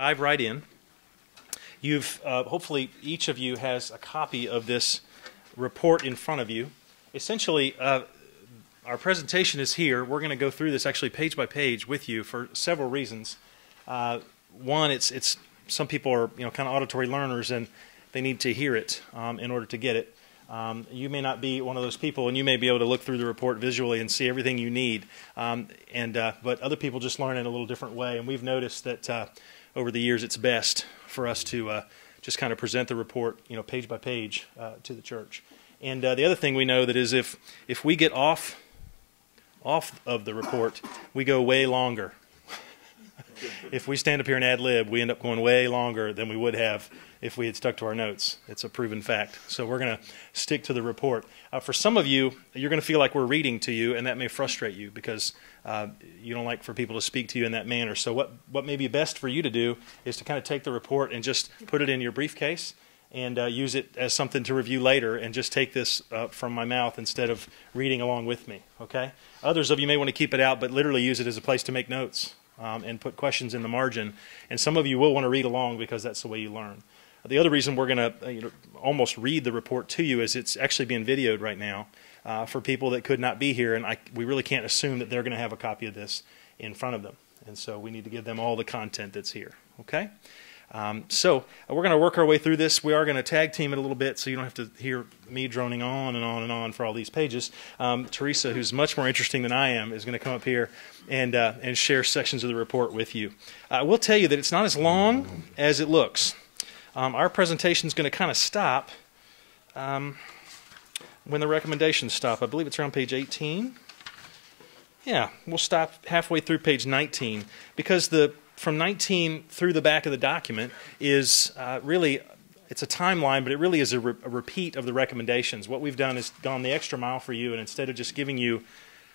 Dive right in. You've hopefully each of you has a copy of this report in front of you. Essentially, our presentation is here. We're going to go through this actually page by page with you for several reasons. One, it's some people are kind of auditory learners and they need to hear it in order to get it. You may not be one of those people, and you may be able to look through the report visually and see everything you need. But other people just learn in a little different way, and we've noticed that over the years it's best for us to just kind of present the report, page by page to the church. And the other thing we know that is if we get off of the report, we go way longer. If we stand up here and ad lib, we end up going way longer than we would have if we had stuck to our notes. It's a proven fact. So we're going to stick to the report. For some of you, you're going to feel like we're reading to you, and that may frustrate you because you don't like for people to speak to you in that manner. So what may be best for you to do is to kind of take the report and just put it in your briefcase and use it as something to review later, and just take this from my mouth instead of reading along with me, okay? Others of you may want to keep it out, but literally use it as a place to make notes and put questions in the margin. And some of you will want to read along because that's the way you learn. The other reason we're going to almost read the report to you is it's actually being videoed right now for people that could not be here, and we really can't assume that they're going to have a copy of this in front of them. And so we need to give them all the content that's here, okay? So we're going to work our way through this. We are going to tag team it a little bit so you don't have to hear me droning on and on and on for all these pages. Teresa, who's much more interesting than I am, is going to come up here and share sections of the report with you. I will tell you that it's not as long as it looks. Our presentation is going to kind of stop when the recommendations stop. I believe it's around page 18. Yeah, we'll stop halfway through page 19 because from 19 through the back of the document is really, it's a timeline, but it really is a repeat of the recommendations. What we've done is gone the extra mile for you, and instead of just giving you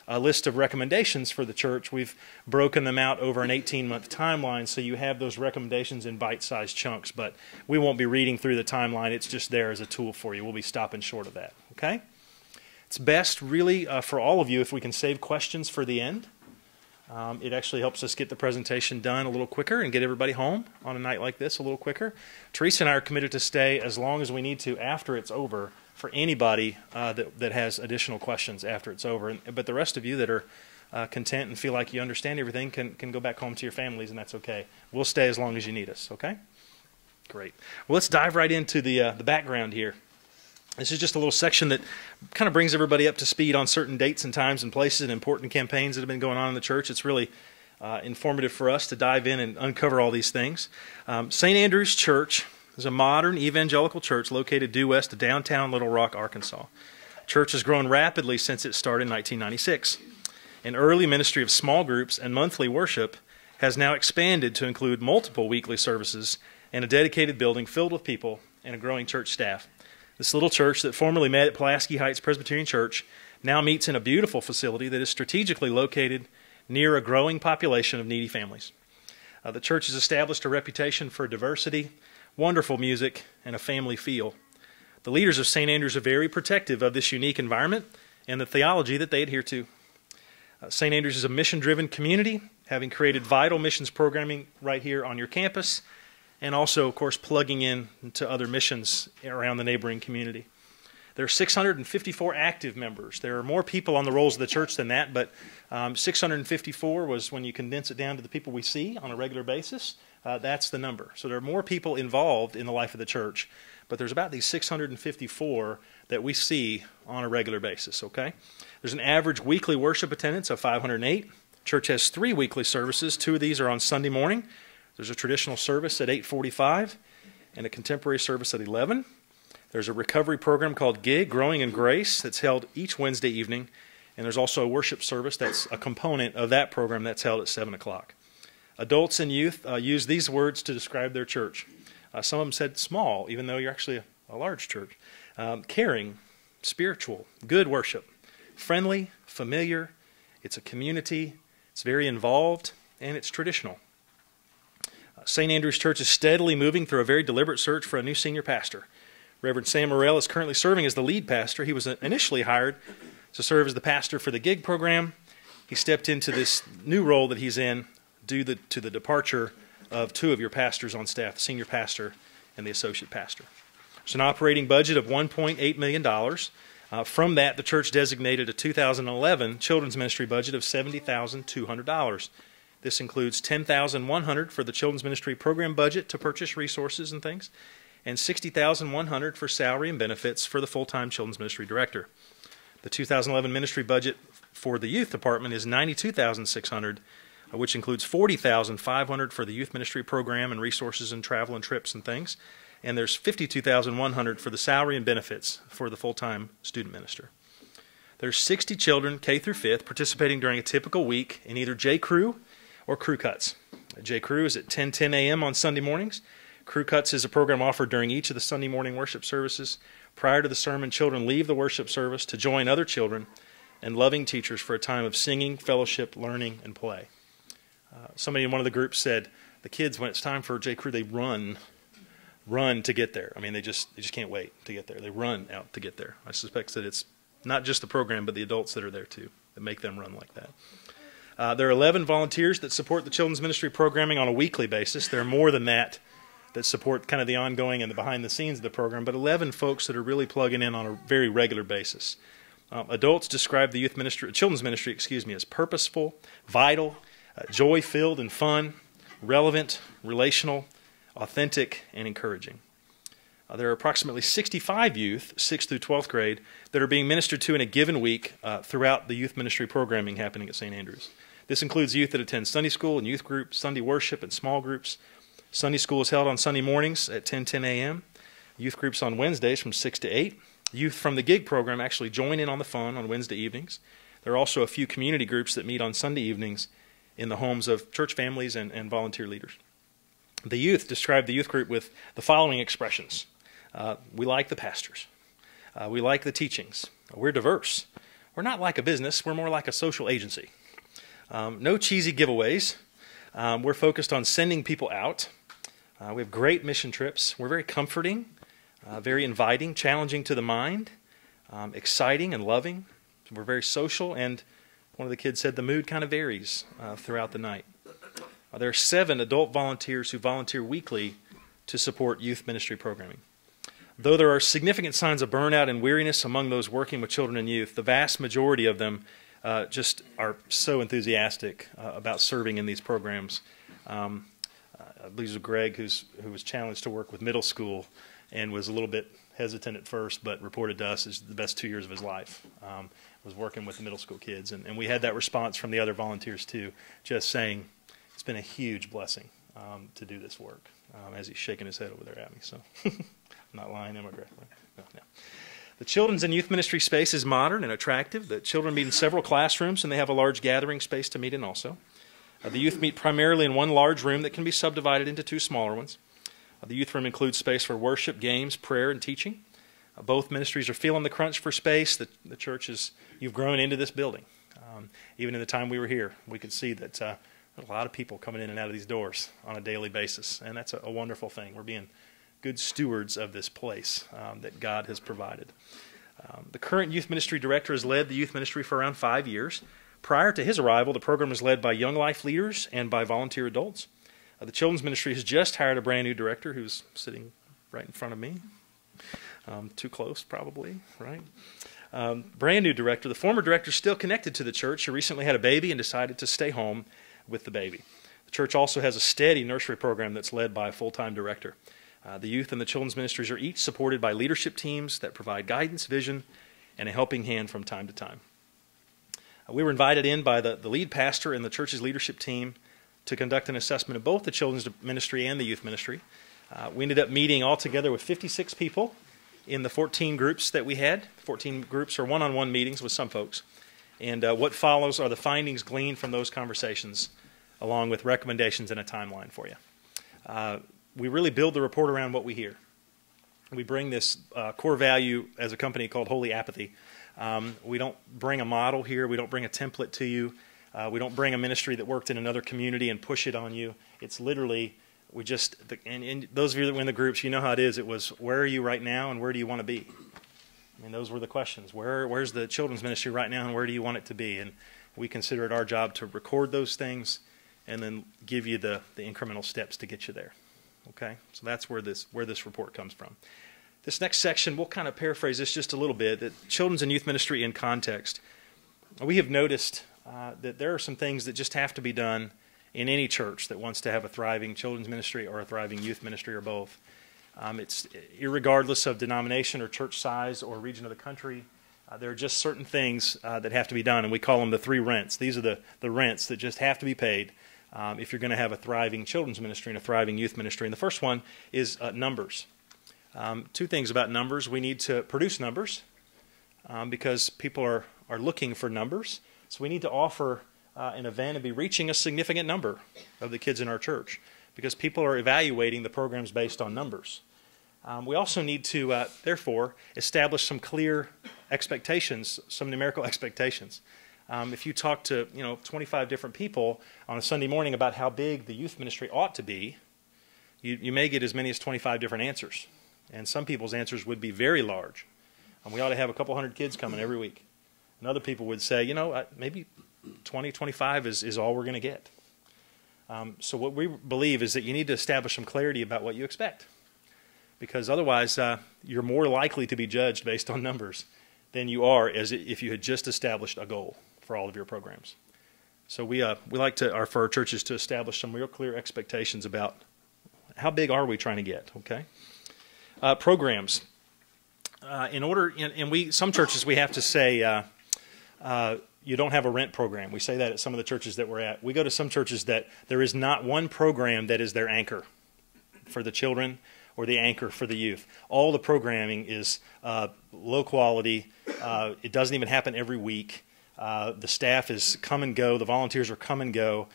a list of recommendations for the church, we've broken them out over an 18-month timeline, so you have those recommendations in bite-sized chunks. But we won't be reading through the timeline. It's just there as a tool for you. We'll be stopping short of that, okay? It's best, really, for all of you if we can save questions for the end. It actually helps us get the presentation done a little quicker and get everybody home on a night like this a little quicker. Teresa and I are committed to stay as long as we need to after it's over for anybody that has additional questions after it's over. But the rest of you that are content and feel like you understand everything can go back home to your families, and that's okay. We'll stay as long as you need us, okay? Great. Well, let's dive right into the background here. This is just a little section that kind of brings everybody up to speed on certain dates and times and places and important campaigns that have been going on in the church. It's really informative for us to dive in and uncover all these things. St. Andrew's Church is a modern evangelical church located due west of downtown Little Rock, Arkansas. The church has grown rapidly since it started in 1996. An early ministry of small groups and monthly worship has now expanded to include multiple weekly services and a dedicated building filled with people and a growing church staff. This little church that formerly met at Pulaski Heights Presbyterian Church now meets in a beautiful facility that is strategically located near a growing population of needy families. The church has established a reputation for diversity, wonderful music, and a family feel. The leaders of St. Andrew's are very protective of this unique environment and the theology that they adhere to. St. Andrew's is a mission-driven community, having created vital missions programming right here on your campus, and also, of course, plugging in to other missions around the neighboring community. There are 654 active members. There are more people on the rolls of the church than that, but 654 was when you condense it down to the people we see on a regular basis. That's the number. So there are more people involved in the life of the church, but there's about these 654 that we see on a regular basis, okay? There's an average weekly worship attendance of 508. Church has 3 weekly services. 2 of these are on Sunday morning. There's a traditional service at 8:45 and a contemporary service at 11. There's a recovery program called GIG, Growing in Grace, that's held each Wednesday evening. And there's also a worship service that's a component of that program that's held at 7 o'clock. Adults and youth use these words to describe their church. Some of them said small, even though you're actually a large church. Caring, spiritual, good worship, friendly, familiar. It's a community. It's very involved, and it's traditional. St. Andrew's Church is steadily moving through a very deliberate search for a new senior pastor. Reverend Sam Morrell is currently serving as the lead pastor. He was initially hired to serve as the pastor for the GIG program. He stepped into this new role that he's in due to the departure of two of your pastors on staff, the senior pastor and the associate pastor. There's an operating budget of $1.8 million. From that, the church designated a 2011 children's ministry budget of $70,200. This includes $10,100 for the children's ministry program budget to purchase resources and things, and $60,100 for salary and benefits for the full-time children's ministry director. The 2011 ministry budget for the youth department is $92,600, which includes $40,500 for the youth ministry program and resources and travel and trips and things. And there's $52,100 for the salary and benefits for the full-time student minister. There's 60 children, K through 5th, participating during a typical week in either J Crew or Crew Cuts. J Crew is at 10:10 a.m. on Sunday mornings. Crew Cuts is a program offered during each of the Sunday morning worship services. Prior to the sermon, children leave the worship service to join other children and loving teachers for a time of singing, fellowship, learning, and play. Somebody in one of the groups said the kids, when it's time for J Crew, they run to get there. I mean, they just can't wait to get there. They run out to get there. I suspect that it's not just the program, but the adults that are there too, that make them run like that. There are 11 volunteers that support the children's ministry programming on a weekly basis. There are more than that support kind of the ongoing and the behind the scenes of the program, but 11 folks that are really plugging in on a very regular basis. Adults describe the children's ministry, as purposeful, vital, joy-filled and fun, relevant, relational, authentic, and encouraging. There are approximately 65 youth, 6th through 12th grade, that are being ministered to in a given week throughout the youth ministry programming happening at St. Andrews. This includes youth that attend Sunday school and youth groups, Sunday worship, and small groups. Sunday school is held on Sunday mornings at 10:10 a.m. Youth groups on Wednesdays from 6 to 8. Youth from the GIG program actually join in on the phone on Wednesday evenings. There are also a few community groups that meet on Sunday evenings in the homes of church families and volunteer leaders. The youth describe the youth group with the following expressions. We like the pastors. We like the teachings. We're diverse. We're not like a business. We're more like a social agency. No cheesy giveaways. We're focused on sending people out. We have great mission trips. We're very comforting, very inviting, challenging to the mind, exciting and loving. We're very social, and one of the kids said the mood kind of varies throughout the night. There are 7 adult volunteers who volunteer weekly to support youth ministry programming. Though there are significant signs of burnout and weariness among those working with children and youth, the vast majority of them just are so enthusiastic about serving in these programs. I believe it was Greg who was challenged to work with middle school and was a little bit hesitant at first, but reported to us as the best 2 years of his life, was working with the middle school kids. And we had that response from the other volunteers too, just saying it's been a huge blessing to do this work, as he's shaking his head over there at me. So I'm not lying, am I, Greg? No. The children's and youth ministry space is modern and attractive. The children meet in several classrooms, and they have a large gathering space to meet in also. The youth meet primarily in one large room that can be subdivided into 2 smaller ones. The youth room includes space for worship, games, prayer, and teaching. Both ministries are feeling the crunch for space. The church you've grown into this building. Even in the time we were here, we could see that there are a lot of people coming in and out of these doors on a daily basis, and that's a wonderful thing. We're being good stewards of this place that God has provided. The current youth ministry director has led the youth ministry for around 5 years. Prior to his arrival, the program was led by young life leaders and by volunteer adults. The children's ministry has just hired a brand new director who's sitting right in front of me. Too close, probably, right? Brand new director. The former director is still connected to the church. She recently had a baby and decided to stay home with the baby. The church also has a steady nursery program that's led by a full-time director. The youth and the children's ministries are each supported by leadership teams that provide guidance, vision, and a helping hand from time to time. We were invited in by the lead pastor and the church's leadership team to conduct an assessment of both the children's ministry and the youth ministry. We ended up meeting all together with 56 people in the 14 groups that we had. 14 groups are one-on-one meetings with some folks. And what follows are the findings gleaned from those conversations, along with recommendations and a timeline for you. We really build the report around what we hear. We bring this core value as a company called Holy Apathy. We don't bring a model here. We don't bring a template to you. We don't bring a ministry that worked in another community and push it on you. It's literally, and those of you that were in the groups, you know how it is. It was, where are you right now and where do you want to be? I mean, those were the questions. Where's the children's ministry right now and where do you want it to be? And we consider it our job to record those things and then give you the incremental steps to get you there. Okay, so that's where this report comes from. This next section, we'll kind of paraphrase this just a little bit, that children's and youth ministry in context. We have noticed that there are some things that just have to be done in any church that wants to have a thriving children's ministry or a thriving youth ministry or both. It's irregardless of denomination or church size or region of the country. There are just certain things that have to be done, and we call them the 3 rents. These are the rents that just have to be paid if you're going to have a thriving children's ministry and a thriving youth ministry. And the first one is numbers. 2 things about numbers. We need to produce numbers because people are looking for numbers. So we need to offer an event and be reaching a significant number of the kids in our church because people are evaluating the programs based on numbers. We also need to, therefore, establish some clear expectations, some numerical expectations. If you talk to 25 different people on a Sunday morning about how big the youth ministry ought to be, you may get as many as 25 different answers. And some people's answers would be very large. We ought to have a couple hundred kids coming every week. And other people would say, maybe 20, 25 is all we're going to get. So what we believe is that you need to establish some clarity about what you expect. Because otherwise, you're more likely to be judged based on numbers than you are as if you had just established a goal for all of your programs. So we like to, for our churches, to establish some real clear expectations about how big are we trying to get, okay? Programs. Some churches we have to say, you don't have a rent program. We say that at some of the churches that we're at. We go to some churches that there is not one program that is their anchor for the children or the anchor for the youth. All the programming is low quality. It doesn't even happen every week. The staff is come and go. The volunteers are come and go.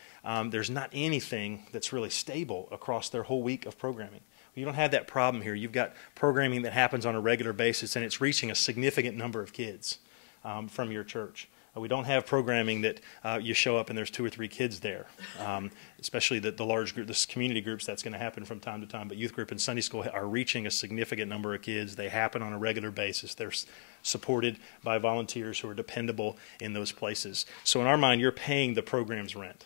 There's not anything that's really stable across their whole week of programming. You don't have that problem here. You've got programming that happens on a regular basis, and it's reaching a significant number of kids from your church. We don't have programming that you show up and there's 2 or 3 kids there, especially the large group, the community groups. That's going to happen from time to time. But youth group and Sunday school are reaching a significant number of kids. They happen on a regular basis. They're supported by volunteers who are dependable in those places. So in our mind, you're paying the program's rent.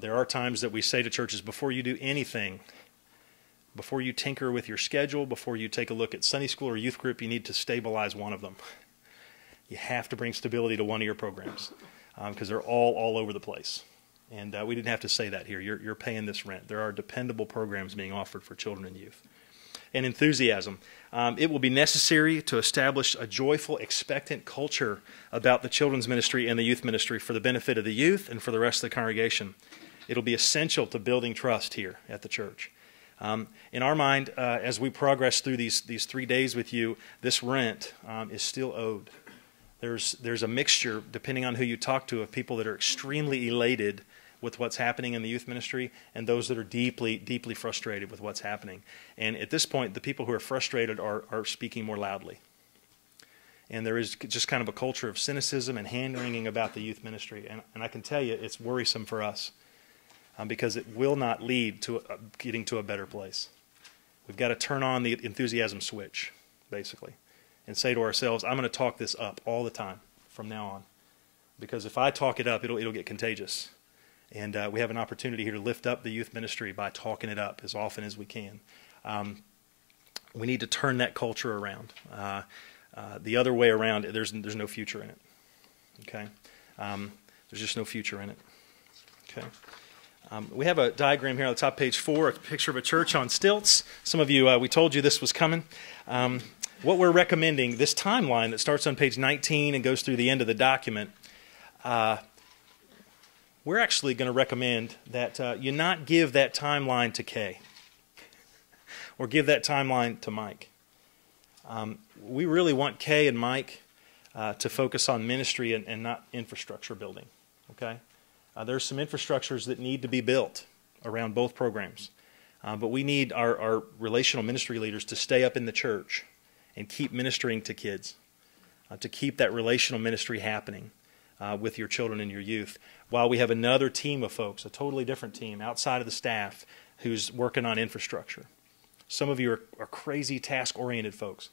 There are times that we say to churches, before you do anything, before you tinker with your schedule, before you take a look at Sunday school or youth group, you need to stabilize one of them. You have to bring stability to one of your programs because they're all over the place. And we didn't have to say that here. You're paying this rent. There are dependable programs being offered for children and youth. And enthusiasm. It will be necessary to establish a joyful, expectant culture about the children's ministry and the youth ministry for the benefit of the youth and for the rest of the congregation. It'll be essential to building trust here at the church. In our mind, as we progress through these 3 days with you, this rent is still owed. There's a mixture, depending on who you talk to, of people that are extremely elated with what's happening in the youth ministry and those that are deeply, deeply frustrated with what's happening. And at this point, the people who are frustrated are speaking more loudly. And there is just kind of a culture of cynicism and hand-wringing about the youth ministry. And I can tell you it's worrisome for us because it will not lead to getting to a better place. We've got to turn on the enthusiasm switch, basically, and say to ourselves, I'm going to talk this up all the time from now on. Because if I talk it up, it'll get contagious. And we have an opportunity here to lift up the youth ministry by talking it up as often as we can. We need to turn that culture around. The other way around, there's no future in it. Okay? There's just no future in it. Okay? We have a diagram here on the top, page 4, a picture of a church on stilts. Some of you, we told you this was coming. What we're recommending, this timeline that starts on page 19 and goes through the end of the document, we're actually going to recommend that you not give that timeline to Kay or give that timeline to Mike. We really want Kay and Mike to focus on ministry and not infrastructure building. Okay? There's some infrastructures that need to be built around both programs. But we need our relational ministry leaders to stay up in the church and keep ministering to kids, to keep that relational ministry happening with your children and your youth, while we have another team of folks, a totally different team outside of the staff, who's working on infrastructure. Some of you are crazy task-oriented folks.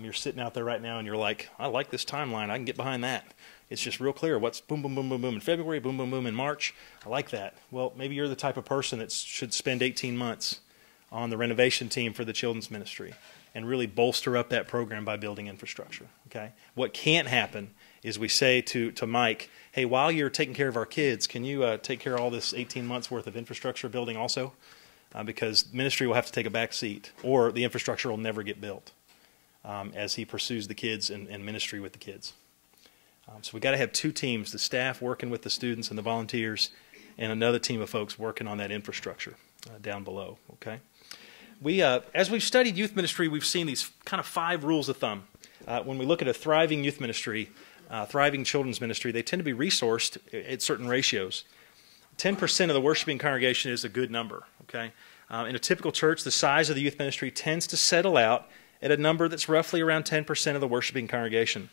You're sitting out there right now and you're like, I like this timeline. I can get behind that. It's just real clear what's boom, boom, boom, boom, boom in February, boom, boom, boom in March. I like that. Well, maybe you're the type of person that should spend 18 months on the renovation team for the children's ministry and really bolster up that program by building infrastructure. Okay? What can't happen is we say to Mike, hey, while you're taking care of our kids, can you take care of all this 18 months worth of infrastructure building also? Because ministry will have to take a back seat, or the infrastructure will never get built as he pursues the kids and ministry with the kids. So we've got to have two teams, the staff working with the students and the volunteers, and another team of folks working on that infrastructure down below. Okay. As we've studied youth ministry, we've seen these kind of 5 rules of thumb. When we look at a thriving youth ministry, thriving children's ministry, they tend to be resourced at certain ratios. 10% of the worshiping congregation is a good number. Okay. In a typical church, the size of the youth ministry tends to settle out at a number that's roughly around 10% of the worshiping congregation.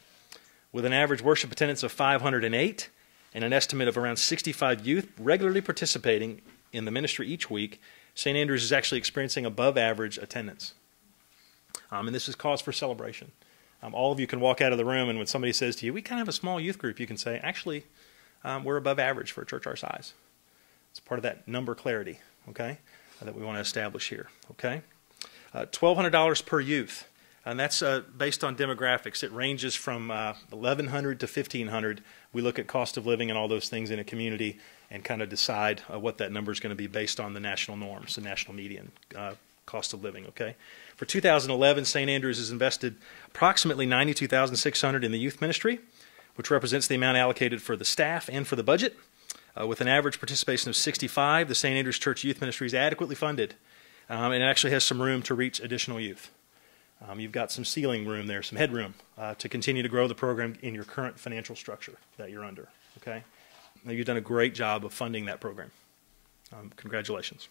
With an average worship attendance of 508 and an estimate of around 65 youth regularly participating in the ministry each week, St. Andrews is actually experiencing above average attendance. And this is cause for celebration. All of you can walk out of the room, and when somebody says to you, we kind of have a small youth group, you can say, actually, we're above average for a church our size. It's part of that number clarity, okay, that we want to establish here, okay? $1,200 per youth, and that's based on demographics. It ranges from $1,100 to $1,500. We look at cost of living and all those things in a community and kind of decide what that number is going to be based on the national norms, the national median cost of living, okay? For 2011, St. Andrews has invested approximately $92,600 in the youth ministry, which represents the amount allocated for the staff and for the budget. With an average participation of 65, the St. Andrews Church Youth Ministry is adequately funded, and it actually has some room to reach additional youth. You've got some ceiling room there, some headroom to continue to grow the program in your current financial structure that you're under. Okay, now, you've done a great job of funding that program. Congratulations.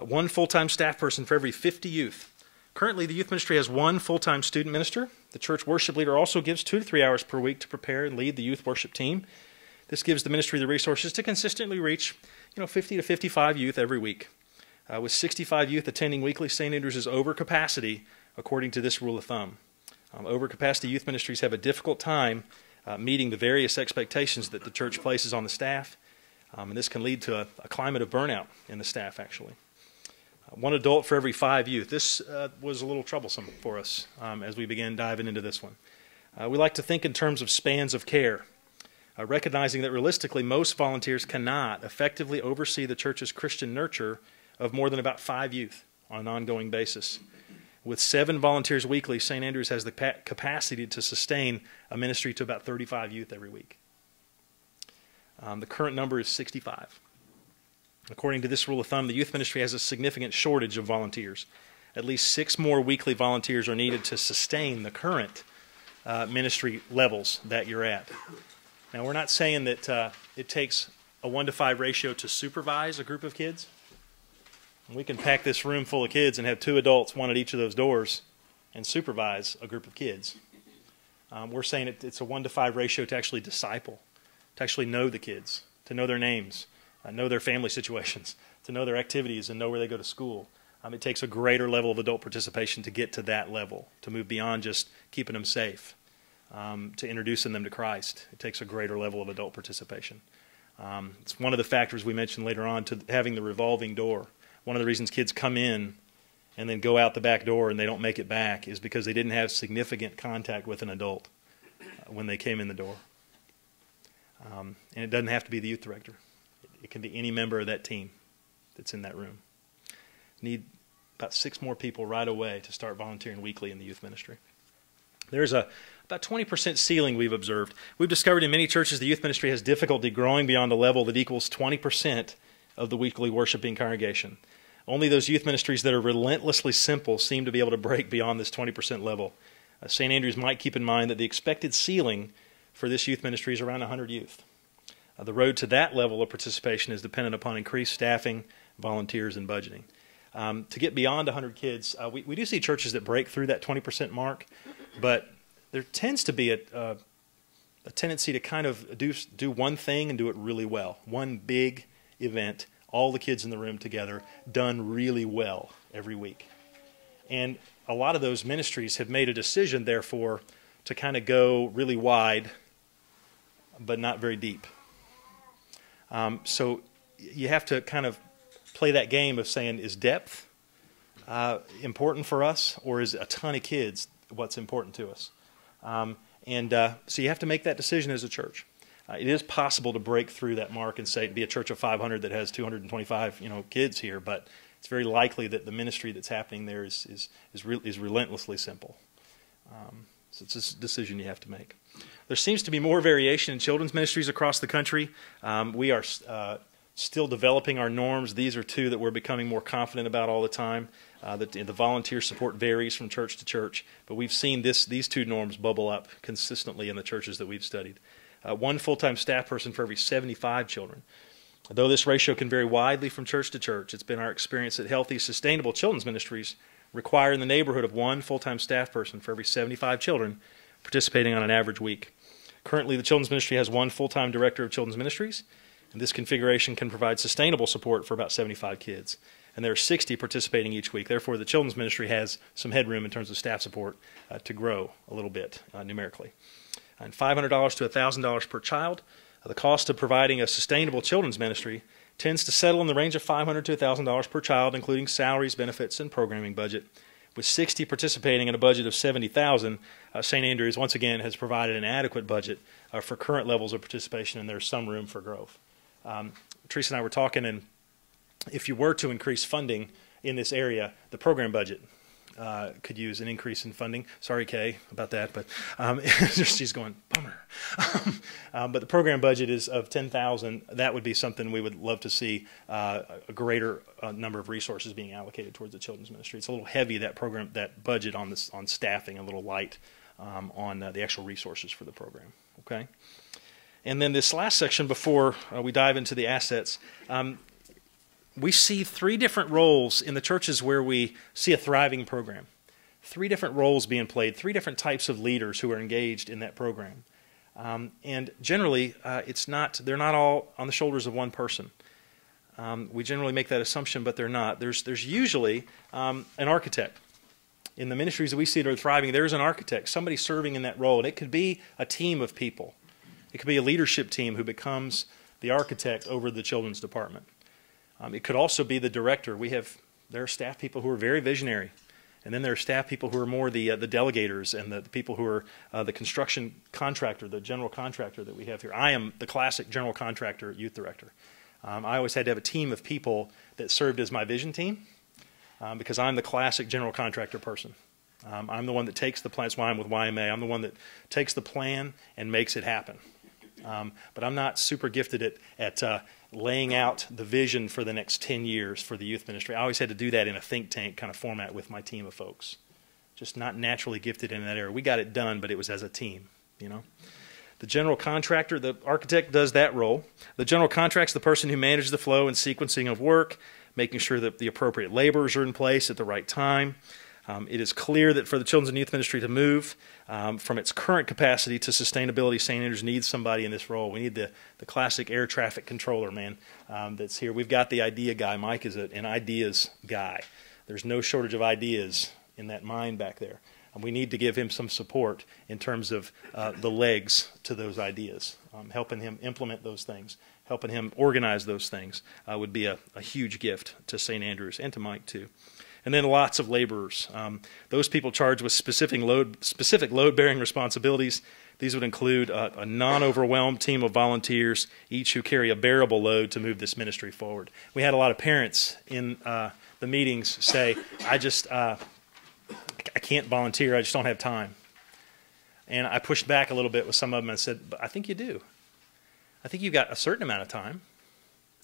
1 full-time staff person for every 50 youth. Currently, the youth ministry has 1 full-time student minister. The church worship leader also gives 2 to 3 hours per week to prepare and lead the youth worship team. This gives the ministry the resources to consistently reach, 50 to 55 youth every week. With 65 youth attending weekly, St. Andrews is over capacity, according to this rule of thumb. Overcapacity youth ministries have a difficult time meeting the various expectations that the church places on the staff, and this can lead to a climate of burnout in the staff, actually. 1 adult for every 5 youth. This was a little troublesome for us as we began diving into this one. We like to think in terms of spans of care, recognizing that realistically most volunteers cannot effectively oversee the church's Christian nurture of more than about 5 youth on an ongoing basis. With 7 volunteers weekly, St. Andrews has the capacity to sustain a ministry to about 35 youth every week. The current number is 65. According to this rule of thumb, the youth ministry has a significant shortage of volunteers. At least 6 more weekly volunteers are needed to sustain the current ministry levels that you're at. Now, we're not saying that it takes a 1-to-5 ratio to supervise a group of kids. We can pack this room full of kids and have 2 adults, 1 at each of those doors, and supervise a group of kids. We're saying it's a 1-to-5 ratio to actually disciple, to actually know the kids, to know their names, know their family situations, to know their activities and know where they go to school. It takes a greater level of adult participation to get to that level, to move beyond just keeping them safe, to introducing them to Christ. It takes a greater level of adult participation. It's one of the factors we mentioned later on to having the revolving door. One of the reasons kids come in and then go out the back door and they don't make it back is because they didn't have significant contact with an adult when they came in the door. And it doesn't have to be the youth director. It can be any member of that team that's in that room. Need about 6 more people right away to start volunteering weekly in the youth ministry. There's about 20% ceiling we've observed. We've discovered in many churches the youth ministry has difficulty growing beyond a level that equals 20% of the weekly worshiping congregation. Only those youth ministries that are relentlessly simple seem to be able to break beyond this 20% level. St. Andrews might keep in mind that the expected ceiling for this youth ministry is around 100 youth. The road to that level of participation is dependent upon increased staffing, volunteers, and budgeting. To get beyond 100 kids, we do see churches that break through that 20% mark, but there tends to be a tendency to kind of do one thing and do it really well. One big event, all the kids in the room together, done really well every week. And a lot of those ministries have made a decision, therefore, to kind of go really wide, but not very deep. So you have to kind of play that game of saying, is depth important for us, or is a ton of kids what's important to us? So you have to make that decision as a church. It is possible to break through that mark and say, be a church of 500 that has 225 kids here, but it's very likely that the ministry that's happening there is relentlessly simple. So it's a decision you have to make. There seems to be more variation in children's ministries across the country. We are still developing our norms. These are two that we're becoming more confident about all the time. The volunteer support varies from church to church, but we've seen these two norms bubble up consistently in the churches that we've studied. One full-time staff person for every 75 children. Though this ratio can vary widely from church to church, it's been our experience that healthy, sustainable children's ministries require in the neighborhood of one full-time staff person for every 75 children participating on an average week. Currently, the children's ministry has one full-time director of children's ministries, and this configuration can provide sustainable support for about 75 kids. And there are 60 participating each week. Therefore, the children's ministry has some headroom in terms of staff support to grow a little bit numerically. And $500 to $1,000 per child. The cost of providing a sustainable children's ministry tends to settle in the range of $500 to $1,000 per child, including salaries, benefits, and programming budget. With 60 participating in a budget of $70,000, St. Andrews once again has provided an adequate budget for current levels of participation, and there's some room for growth. Teresa and I were talking, and if you were to increase funding in this area, the program budget could use an increase in funding. Sorry, Kay, about that, but she's going, bummer. But the program budget is of $10,000. That would be something we would love to see a greater number of resources being allocated towards the children's ministry. It's a little heavy, that budget on staffing, a little light on the actual resources for the program. Okay, and then this last section before we dive into the assets. We see three different roles in the churches where we see a thriving program. Three different roles being played, three different types of leaders who are engaged in that program. And generally, they're not all on the shoulders of one person. We generally make that assumption, but they're not. There's usually an architect. In the ministries that we see that are thriving, there's an architect, somebody serving in that role. And it could be a team of people. It could be a leadership team who becomes the architect over the children's department. It could also be the director. There are staff people who are very visionary, and then there are staff people who are more the delegators and the people who are the construction contractor, the general contractor that we have here. I am the classic general contractor, youth director. I always had to have a team of people that served as my vision team because I'm the classic general contractor person. I'm the one that takes the plan. That's why I'm with YMA. I'm the one that takes the plan and makes it happen. But I'm not super gifted at laying out the vision for the next 10 years for the youth ministry. I always had to do that in a think tank kind of format with my team of folks. Just not naturally gifted in that area. We got it done, but it was as a team, The general contractor, the architect, does that role. The general contractor's the person who manages the flow and sequencing of work, making sure that the appropriate laborers are in place at the right time. It is clear that for the children's and youth ministry to move from its current capacity to sustainability, St. Andrews needs somebody in this role. We need the classic air traffic controller, man, that's here. We've got the idea guy. Mike is an ideas guy. There's no shortage of ideas in that mind back there. And we need to give him some support in terms of the legs to those ideas, helping him implement those things, helping him organize those things would be a huge gift to St. Andrews and to Mike too. And then lots of laborers. Those people charged with specific load-bearing responsibilities. These would include a non-overwhelmed team of volunteers, each who carry a bearable load to move this ministry forward. We had a lot of parents in the meetings say, I can't volunteer, I just don't have time. And I pushed back a little bit with some of them and said, but I think you do. I think you've got a certain amount of time.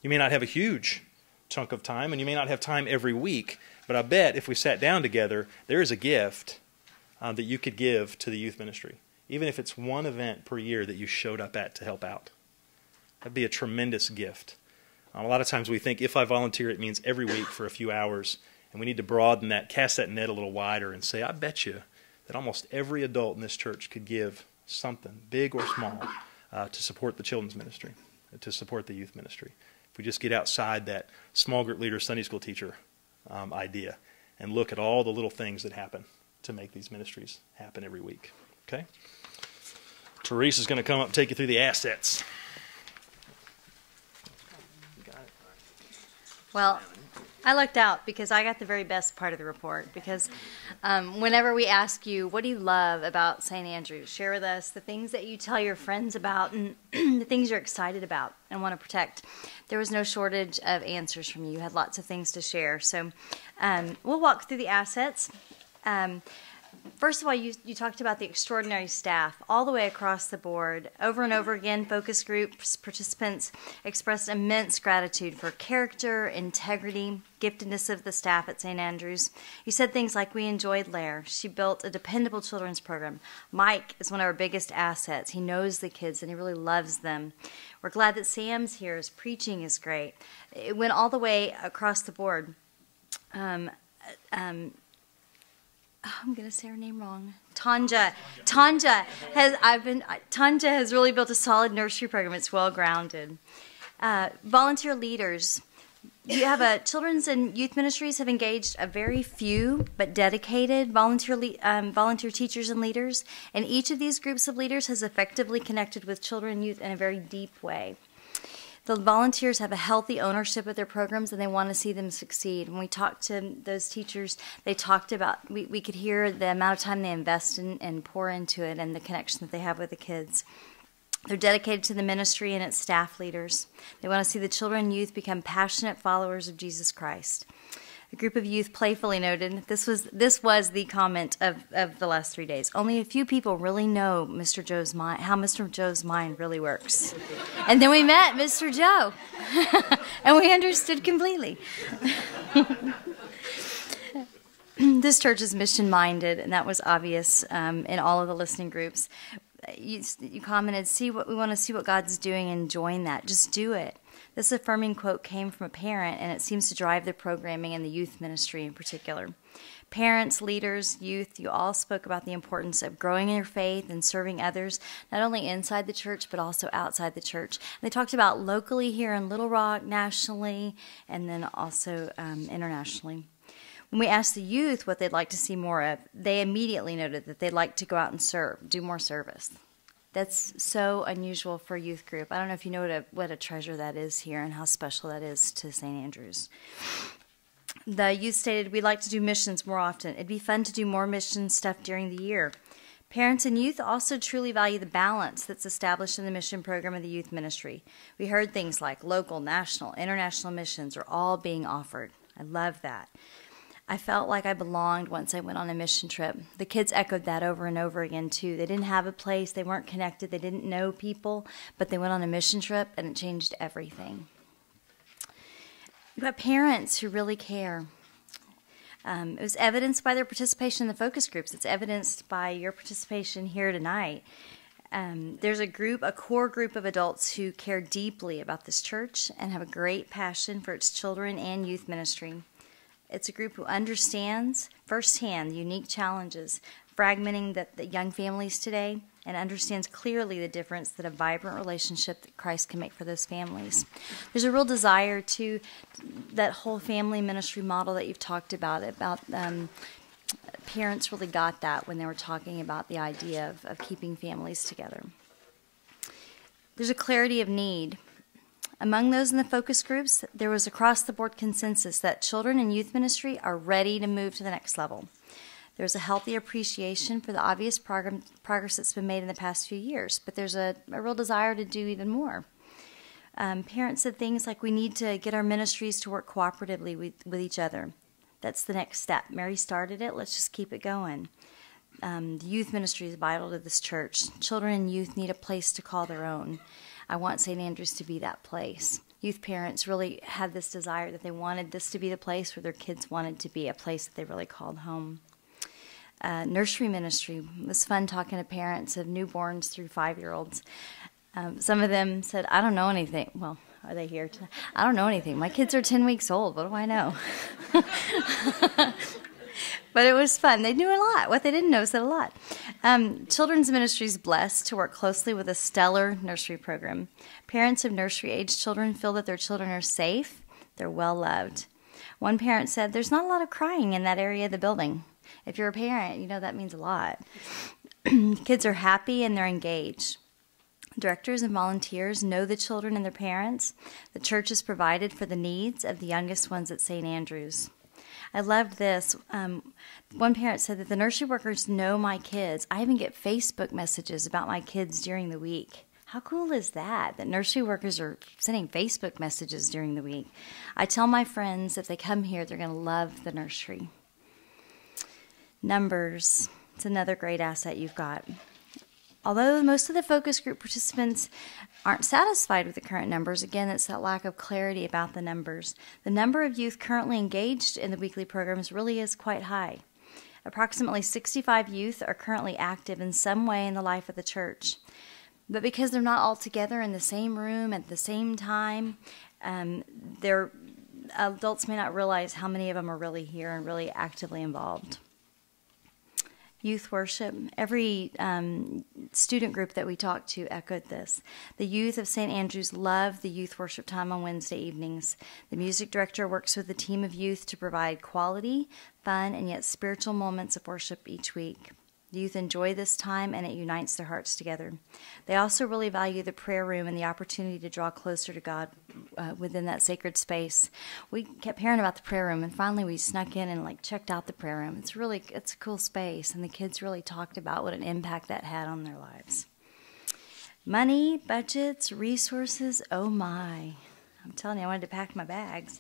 You may not have a huge chunk of time, and you may not have time every week, but I bet if we sat down together, there is a gift that you could give to the youth ministry, even if it's one event per year that you showed up at to help out. That'd be a tremendous gift. A lot of times we think if I volunteer, it means every week for a few hours, and we need to broaden that, cast that net a little wider and say, I bet you that almost every adult in this church could give something, big or small, to support the children's ministry, to support the youth ministry. If we just get outside that small group leader, Sunday school teacher idea and look at all the little things that happen to make these ministries happen every week. Okay? Therese is going to come up and take you through the assets. Well, I lucked out because I got the very best part of the report, because whenever we ask you, what do you love about St. Andrews, share with us the things that you tell your friends about and the things you're excited about and want to protect. There was no shortage of answers from you. You had lots of things to share. So we'll walk through the assets. First of all, you talked about the extraordinary staff all the way across the board. Over and over again, focus groups participants expressed immense gratitude for character, integrity, giftedness of the staff at St. Andrews. You said things like, we enjoyed Lair. She built a dependable children's program. Mike is one of our biggest assets. He knows the kids and he really loves them. We're glad that Sam's here. His preaching is great. It went all the way across the board. I'm going to say her name wrong. Tanja has really built a solid nursery program. It's well-grounded. Volunteer leaders. You have children's and youth ministries have engaged a very few but dedicated volunteer teachers and leaders, and each of these groups of leaders has effectively connected with children and youth in a very deep way. The volunteers have a healthy ownership of their programs, and they want to see them succeed. When we talked to those teachers, they talked about, we could hear the amount of time they invest in and pour into it and the connection that they have with the kids. They're dedicated to the ministry and its staff leaders. They want to see the children and youth become passionate followers of Jesus Christ. The group of youth playfully noted, this was the comment of the last 3 days. Only a few people really know Mr. Joe's mind, how Mr. Joe's mind really works. And then we met Mr. Joe, and we understood completely. This church is mission-minded, and that was obvious in all of the listening groups. You commented, we want to see what God's doing and join that. Just do it. This affirming quote came from a parent, and it seems to drive the programming in the youth ministry in particular. Parents, leaders, youth, you all spoke about the importance of growing in your faith and serving others, not only inside the church, but also outside the church. And they talked about locally here in Little Rock, nationally, and then also internationally. When we asked the youth what they'd like to see more of, they immediately noted that they'd like to go out and serve, do more service. That's so unusual for a youth group. I don't know if you know what a treasure that is here and how special that is to St. Andrews. The youth stated, we'd like to do missions more often. It'd be fun to do more mission stuff during the year. Parents and youth also truly value the balance that's established in the mission program of the youth ministry. We heard things like local, national, international missions are all being offered. I love that. I felt like I belonged once I went on a mission trip. The kids echoed that over and over again, too. They didn't have a place. They weren't connected. They didn't know people, but they went on a mission trip, and it changed everything. You've got parents who really care. It was evidenced by their participation in the focus groups. It's evidenced by your participation here tonight. There's a core group of adults who care deeply about this church and have a great passion for its children and youth ministry. It's a group who understands firsthand the unique challenges fragmenting the young families today, and understands clearly the difference that a vibrant relationship that Christ can make for those families. There's a real desire to that whole family ministry model that you've talked about parents really got that when they were talking about the idea of keeping families together. There's a clarity of need. Among those in the focus groups, there was across-the-board consensus that children and youth ministry are ready to move to the next level. There's a healthy appreciation for the obvious progress that's been made in the past few years, but there's a real desire to do even more. Parents said things like, we need to get our ministries to work cooperatively with each other. That's the next step. Mary started it. Let's just keep it going. The youth ministry is vital to this church. Children and youth need a place to call their own. I want St. Andrews to be that place. Youth parents really had this desire that they wanted this to be the place where their kids wanted to be, a place that they really called home. Nursery ministry. It was fun talking to parents of newborns through 5-year-olds. Some of them said, I don't know anything. Well, are they here? I don't know anything. My kids are 10 weeks old. What do I know? But it was fun. They knew a lot. What they didn't know said a lot. Children's ministry is blessed to work closely with a stellar nursery program. Parents of nursery-age children feel that their children are safe, they're well-loved. One parent said, "There's not a lot of crying in that area of the building." If you're a parent, you know that means a lot. Kids are happy and they're engaged. Directors and volunteers know the children and their parents. The church is provided for the needs of the youngest ones at St. Andrews. I loved this. One parent said that the nursery workers know my kids. I even get Facebook messages about my kids during the week. How cool is that? That nursery workers are sending Facebook messages during the week. I tell my friends if they come here, they're going to love the nursery. Numbers. It's another great asset you've got. Although most of the focus group participants aren't satisfied with the current numbers, again, it's that lack of clarity about the numbers. The number of youth currently engaged in the weekly programs really is quite high. Approximately 65 youth are currently active in some way in the life of the church. But because they're not all together in the same room at the same time, their adults may not realize how many of them are really here and really actively involved. Youth worship. Every student group that we talked to echoed this. The youth of St. Andrews love the youth worship time on Wednesday evenings. The music director works with a team of youth to provide quality, fun, and yet spiritual moments of worship each week. The youth enjoy this time and it unites their hearts together. They also really value the prayer room and the opportunity to draw closer to God within that sacred space. We kept hearing about the prayer room and finally we snuck in and checked out the prayer room. It's a cool space and the kids really talked about what an impact that had on their lives. Money, budgets, resources, oh my. I'm telling you, I wanted to pack my bags.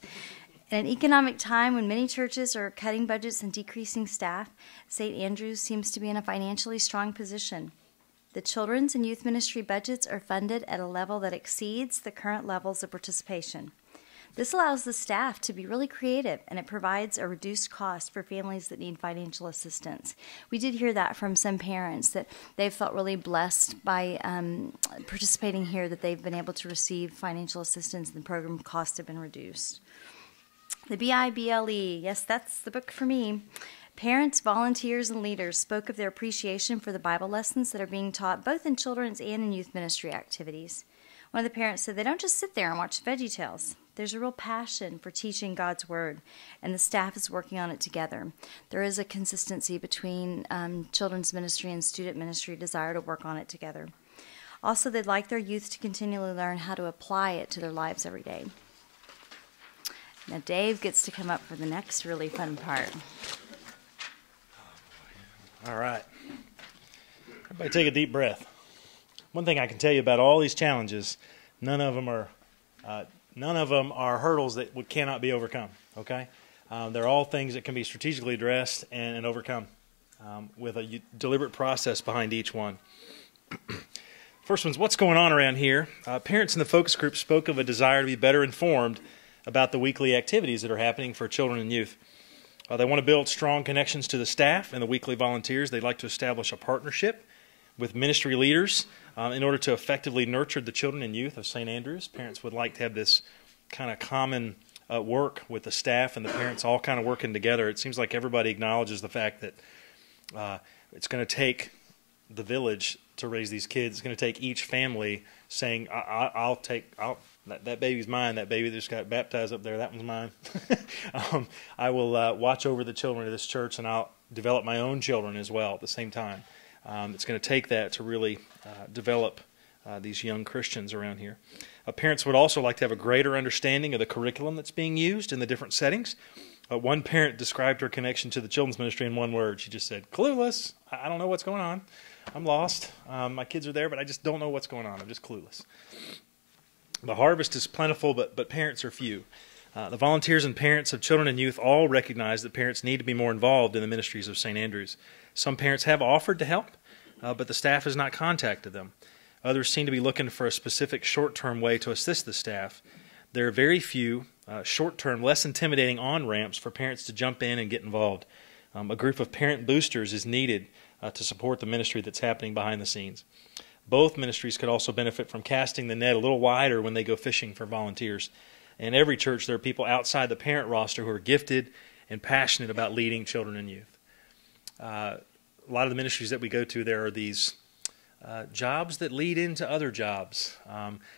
In an economic time when many churches are cutting budgets and decreasing staff, St. Andrews seems to be in a financially strong position. The children's and youth ministry budgets are funded at a level that exceeds the current levels of participation. This allows the staff to be really creative, and it provides a reduced cost for families that need financial assistance. We did hear that from some parents, that they've felt really blessed by participating here, that they've been able to receive financial assistance and the program costs have been reduced. The Bible, yes, that's the book for me. Parents, volunteers, and leaders spoke of their appreciation for the Bible lessons that are being taught both in children's and in youth ministry activities. One of the parents said they don't just sit there and watch VeggieTales. There's a real passion for teaching God's Word, and the staff is working on it together. There is a consistency between children's ministry and student ministry, desire to work on it together. Also, they'd like their youth to continually learn how to apply it to their lives every day. Now Dave gets to come up for the next really fun part. All right. Everybody take a deep breath. One thing I can tell you about all these challenges, none of them are hurdles that cannot be overcome, okay? They're all things that can be strategically addressed and overcome with a deliberate process behind each one. First one's what's going on around here. Parents in the focus group spoke of a desire to be better informed about the weekly activities that are happening for children and youth. They want to build strong connections to the staff and the weekly volunteers. They'd like to establish a partnership with ministry leaders in order to effectively nurture the children and youth of St. Andrews. Parents would like to have this kind of common work with the staff and the parents all kind of working together. It seems like everybody acknowledges the fact that it's going to take the village to raise these kids. It's going to take each family saying, that baby's mine. That baby that just got baptized up there, that one's mine. I will watch over the children of this church, and I'll develop my own children as well at the same time. It's going to take that to really develop these young Christians around here. Parents would also like to have a greater understanding of the curriculum that's being used in the different settings. One parent described her connection to the children's ministry in one word. She just said, clueless. I don't know what's going on. I'm lost. My kids are there, but I just don't know what's going on. I'm just clueless. The harvest is plentiful, but parents are few. The volunteers and parents of children and youth all recognize that parents need to be more involved in the ministries of St. Andrews. Some parents have offered to help, but the staff has not contacted them. Others seem to be looking for a specific short-term way to assist the staff. There are very few short-term, less intimidating on-ramps for parents to jump in and get involved. A group of parent boosters is needed to support the ministry that's happening behind the scenes. Both ministries could also benefit from casting the net a little wider when they go fishing for volunteers. In every church, there are people outside the parent roster who are gifted and passionate about leading children and youth. A lot of the ministries that we go to, there are these jobs that lead into other jobs.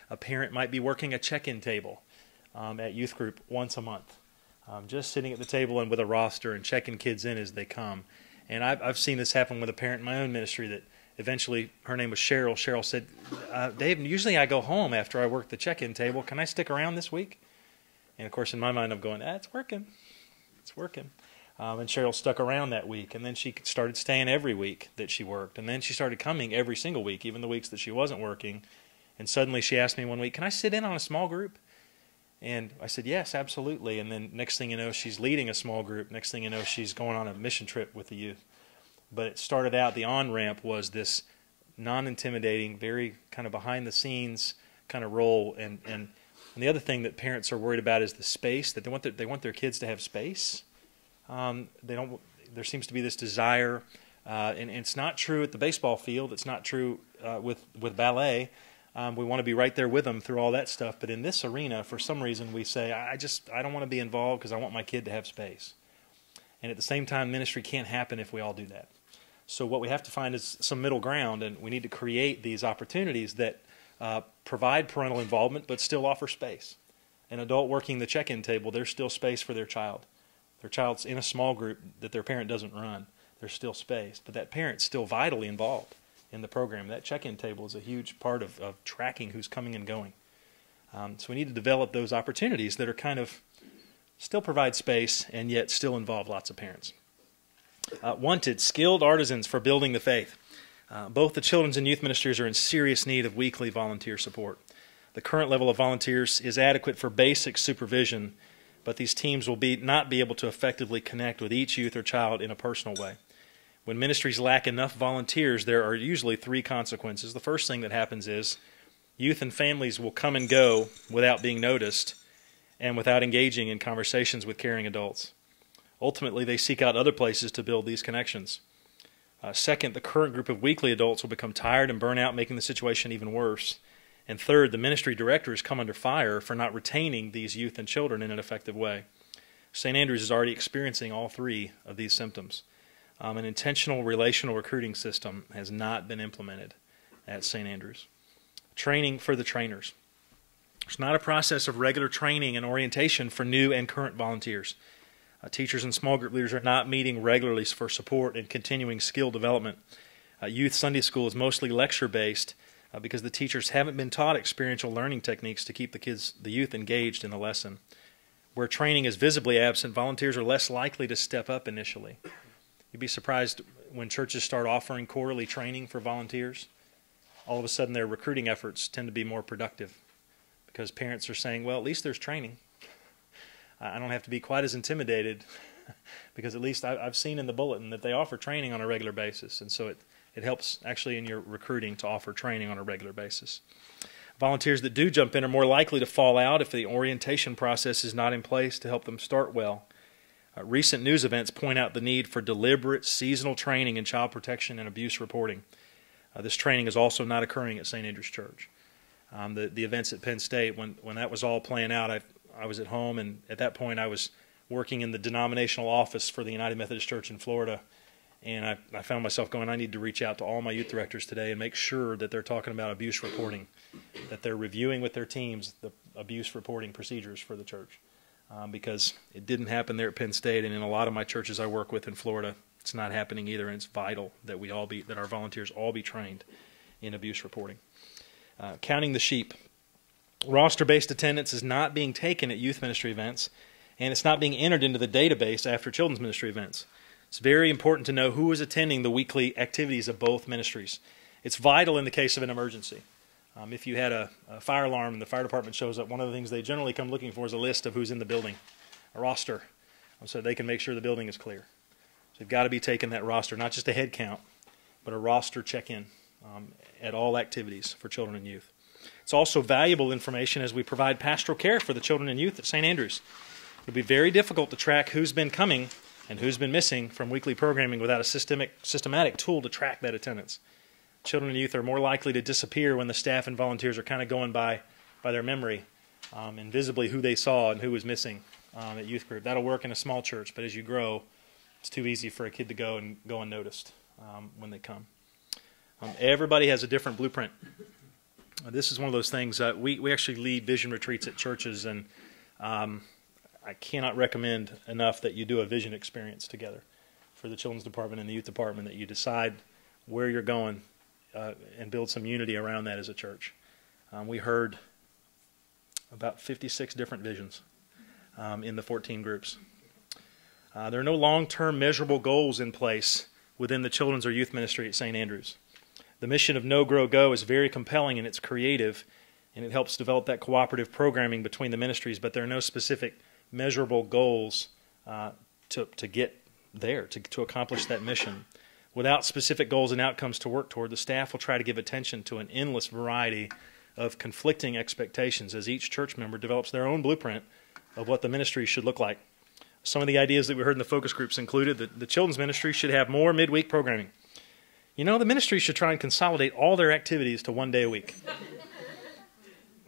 A parent might be working a check-in table at youth group once a month. just sitting at the table and with a roster and checking kids in as they come. And I've seen this happen with a parent in my own ministry that eventually, her name was Cheryl. Cheryl said, Dave, usually I go home after I work the check-in table. Can I stick around this week? And, of course, in my mind, I'm going, it's working. It's working. And Cheryl stuck around that week. And then she started staying every week that she worked. And then she started coming every single week, even the weeks that she wasn't working. And suddenly she asked me one week, can I sit in on a small group? And I said, yes, absolutely. And then next thing you know, she's leading a small group. Next thing you know, she's going on a mission trip with the youth. But it started out, the on-ramp was this non-intimidating, very kind of behind-the-scenes kind of role. And the other thing that parents are worried about is the space, that they want their kids to have space. There seems to be this desire, and it's not true at the baseball field. It's not true with ballet. We want to be right there with them through all that stuff. But in this arena, for some reason, we say, I don't want to be involved because I want my kid to have space. And at the same time, ministry can't happen if we all do that. So what we have to find is some middle ground, and we need to create these opportunities that provide parental involvement but still offer space. An adult working the check-in table, there's still space for their child. Their child's in a small group that their parent doesn't run. There's still space, but that parent's still vitally involved in the program. That check-in table is a huge part of tracking who's coming and going. So we need to develop those opportunities that are kind of still provide space and yet still involve lots of parents. Wanted, skilled artisans for building the faith. Both the children's and youth ministries are in serious need of weekly volunteer support. The current level of volunteers is adequate for basic supervision, but these teams will not be able to effectively connect with each youth or child in a personal way. When ministries lack enough volunteers, there are usually three consequences. The first thing that happens is youth and families will come and go without being noticed and without engaging in conversations with caring adults. Ultimately, they seek out other places to build these connections. Second, the current group of weekly adults will become tired and burn out, making the situation even worse. And third, the ministry directors come under fire for not retaining these youth and children in an effective way. St. Andrews is already experiencing all three of these symptoms. An intentional relational recruiting system has not been implemented at St. Andrews. Training for the trainers. There's not a process of regular training and orientation for new and current volunteers. Teachers and small group leaders are not meeting regularly for support and continuing skill development. Youth Sunday school is mostly lecture-based because the teachers haven't been taught experiential learning techniques to keep the youth engaged in the lesson. Where training is visibly absent, volunteers are less likely to step up initially. You'd be surprised when churches start offering quarterly training for volunteers. All of a sudden, their recruiting efforts tend to be more productive because parents are saying, well, at least there's training. I don't have to be quite as intimidated because at least I've seen in the bulletin that they offer training on a regular basis. And so it helps actually in your recruiting to offer training on a regular basis. Volunteers that do jump in are more likely to fall out if the orientation process is not in place to help them start well. Recent news events point out the need for deliberate seasonal training in child protection and abuse reporting. This training is also not occurring at St. Andrews Church. The events at Penn State, when that was all playing out, I was at home, and at that point I was working in the denominational office for the United Methodist Church in Florida, and I found myself going, I need to reach out to all my youth directors today and make sure that they're talking about abuse reporting, that they're reviewing with their teams the abuse reporting procedures for the church, because it didn't happen there at Penn State, and in a lot of my churches I work with in Florida, it's not happening either, and it's vital that that our volunteers all be trained in abuse reporting. Counting the sheep. Roster-based attendance is not being taken at youth ministry events, and it's not being entered into the database after children's ministry events. It's very important to know who is attending the weekly activities of both ministries. It's vital in the case of an emergency. If you had a fire alarm and the fire department shows up, one of the things they generally come looking for is a list of who's in the building, a roster, so they can make sure the building is clear. So you've got to be taking that roster, not just a head count, but a roster check-in at all activities for children and youth. It's also valuable information as we provide pastoral care for the children and youth at St. Andrews. It would be very difficult to track who's been coming and who's been missing from weekly programming without a systematic tool to track that attendance. Children and youth are more likely to disappear when the staff and volunteers are kind of going by their memory, and visibly who they saw and who was missing at youth group. That'll work in a small church, but as you grow, it's too easy for a kid to go unnoticed when they come. Everybody has a different blueprint. This is one of those things. We actually lead vision retreats at churches, and I cannot recommend enough that you do a vision experience together for the children's department and the youth department, that you decide where you're going and build some unity around that as a church. We heard about 56 different visions in the 14 groups. There are no long-term measurable goals in place within the children's or youth ministry at St. Andrews. The mission of Know, Grow, Go is very compelling and it's creative, and it helps develop that cooperative programming between the ministries, but there are no specific measurable goals to get there, to accomplish that mission. Without specific goals and outcomes to work toward, the staff will try to give attention to an endless variety of conflicting expectations as each church member develops their own blueprint of what the ministry should look like. Some of the ideas that we heard in the focus groups included that the children's ministry should have more midweek programming. You know, the ministry should try and consolidate all their activities to one day a week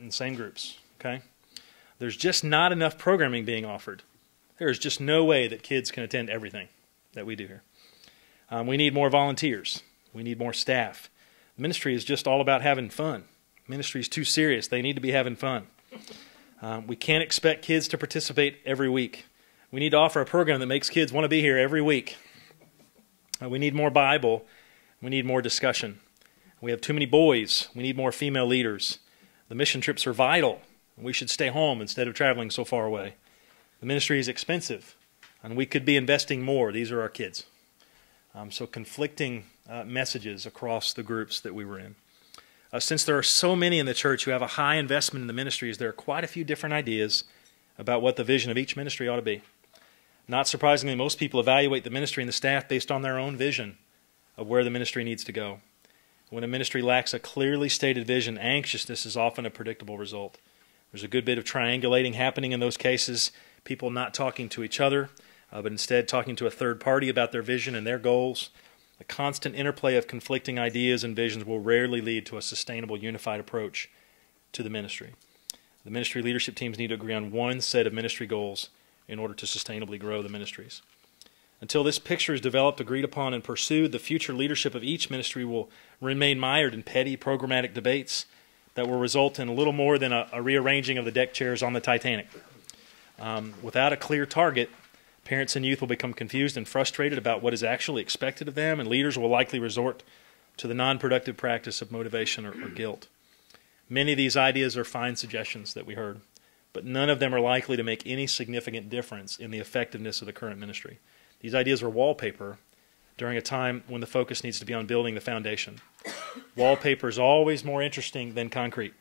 in the same groups, okay? There's just not enough programming being offered. There is just no way that kids can attend everything that we do here. We need more volunteers. We need more staff. The ministry is just all about having fun. Ministry is too serious. They need to be having fun. We can't expect kids to participate every week. We need to offer a program that makes kids want to be here every week. We need more Bible. We need more discussion. We have too many boys. We need more female leaders. The mission trips are vital. We should stay home instead of traveling so far away. The ministry is expensive, and we could be investing more. These are our kids. So conflicting messages across the groups that we were in. Since there are so many in the church who have a high investment in the ministries, there are quite a few different ideas about what the vision of each ministry ought to be. Not surprisingly, most people evaluate the ministry and the staff based on their own vision of where the ministry needs to go. When a ministry lacks a clearly stated vision, anxiousness is often a predictable result. There's a good bit of triangulating happening in those cases, people not talking to each other, but instead talking to a third party about their vision and their goals. The constant interplay of conflicting ideas and visions will rarely lead to a sustainable, unified approach to the ministry. The ministry leadership teams need to agree on one set of ministry goals in order to sustainably grow the ministries. Until this picture is developed, agreed upon, and pursued, the future leadership of each ministry will remain mired in petty programmatic debates that will result in a little more than a rearranging of the deck chairs on the Titanic. Without a clear target, parents and youth will become confused and frustrated about what is actually expected of them, and leaders will likely resort to the non-productive practice of motivation or guilt. Many of these ideas are fine suggestions that we heard, but none of them are likely to make any significant difference in the effectiveness of the current ministry. These ideas are wallpaper during a time when the focus needs to be on building the foundation. Wallpaper is always more interesting than concrete,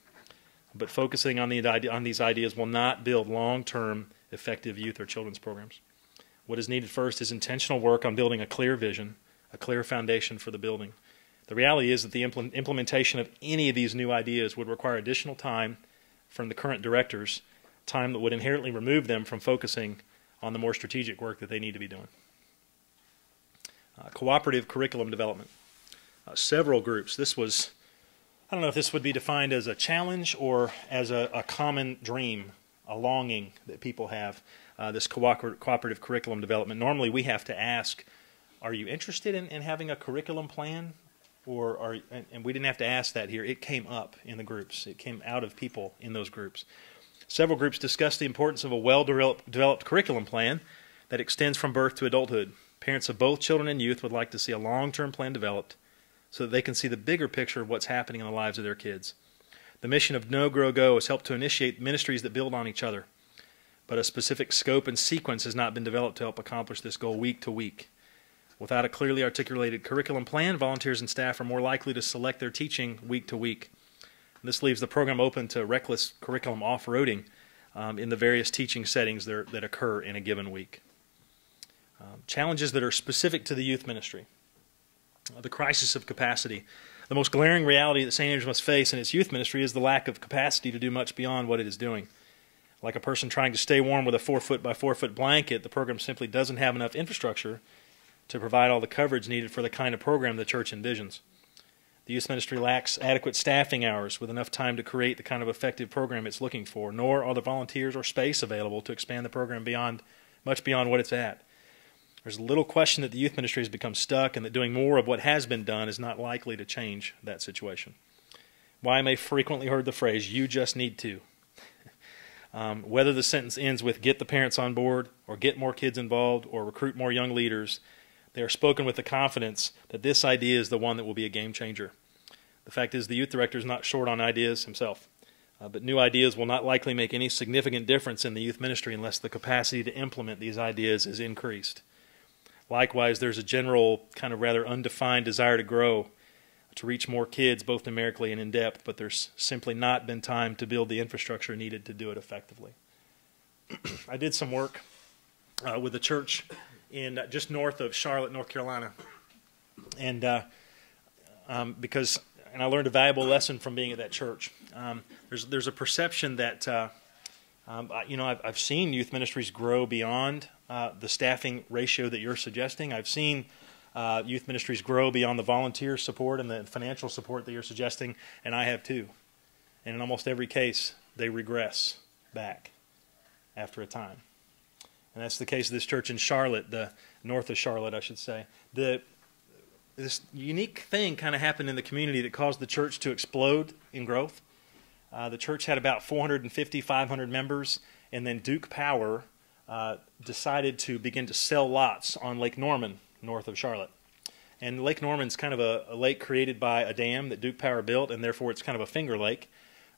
but focusing on these ideas will not build long-term effective youth or children's programs. What is needed first is intentional work on building a clear vision, a clear foundation for the building. The reality is that the implementation of any of these new ideas would require additional time from the current directors, time that would inherently remove them from focusing on the more strategic work that they need to be doing. Cooperative curriculum development. Several groups. This was, I don't know if this would be defined as a challenge or as a common dream, a longing that people have, this cooperative curriculum development. Normally we have to ask, are you interested in having a curriculum plan? And we didn't have to ask that here. It came up in the groups. It came out of people in those groups. Several groups discussed the importance of a well-developed curriculum plan that extends from birth to adulthood. Parents of both children and youth would like to see a long-term plan developed so that they can see the bigger picture of what's happening in the lives of their kids. The mission of Know, Grow, Go has helped to initiate ministries that build on each other, but a specific scope and sequence has not been developed to help accomplish this goal week to week. Without a clearly articulated curriculum plan, volunteers and staff are more likely to select their teaching week to week. This leaves the program open to reckless curriculum off-roading in the various teaching settings that occur in a given week. Challenges that are specific to the youth ministry. The crisis of capacity. The most glaring reality that St. Andrews must face in its youth ministry is the lack of capacity to do much beyond what it is doing. Like a person trying to stay warm with a 4-foot by 4-foot blanket, the program simply doesn't have enough infrastructure to provide all the coverage needed for the kind of program the church envisions. The youth ministry lacks adequate staffing hours with enough time to create the kind of effective program it's looking for, nor are the volunteers or space available to expand the program much beyond what it's at. There's little question that the youth ministry has become stuck and that doing more of what has been done is not likely to change that situation. YMA frequently heard the phrase, "You just need to." Whether the sentence ends with get the parents on board or get more kids involved or recruit more young leaders, they are spoken with the confidence that this idea is the one that will be a game changer. The fact is the youth director is not short on ideas himself, but new ideas will not likely make any significant difference in the youth ministry unless the capacity to implement these ideas is increased. Likewise, there's a general kind of rather undefined desire to grow, to reach more kids both numerically and in depth, but there's simply not been time to build the infrastructure needed to do it effectively. I did some work with a church in just north of Charlotte, North Carolina, and I learned a valuable lesson from being at that church. There's a perception that I've seen youth ministries grow beyond the staffing ratio that you're suggesting. I've seen youth ministries grow beyond the volunteer support and the financial support that you're suggesting, and I have too. And in almost every case, they regress back after a time. And that's the case of this church in Charlotte, the north of Charlotte, I should say. This unique thing kind of happened in the community that caused the church to explode in growth. The church had about 450, 500 members, and then Duke Power decided to begin to sell lots on Lake Norman, north of Charlotte. And Lake Norman's kind of a lake created by a dam that Duke Power built, and therefore it's kind of a finger lake.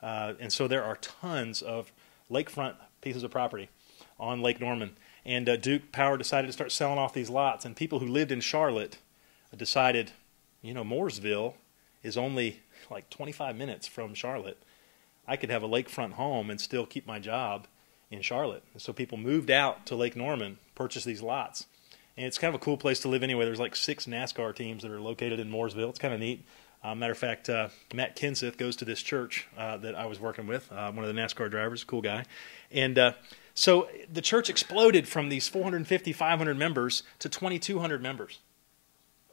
And so there are tons of lakefront pieces of property on Lake Norman. And Duke Power decided to start selling off these lots, and people who lived in Charlotte decided, Mooresville is only like 25 minutes from Charlotte. I could have a lakefront home and still keep my job in Charlotte. And so people moved out to Lake Norman, purchased these lots. And it's kind of a cool place to live anyway. There's like 6 NASCAR teams that are located in Mooresville. It's kind of neat. Matter of fact, Matt Kenseth goes to this church that I was working with, one of the NASCAR drivers, cool guy. And so the church exploded from these 450, 500 members to 2,200 members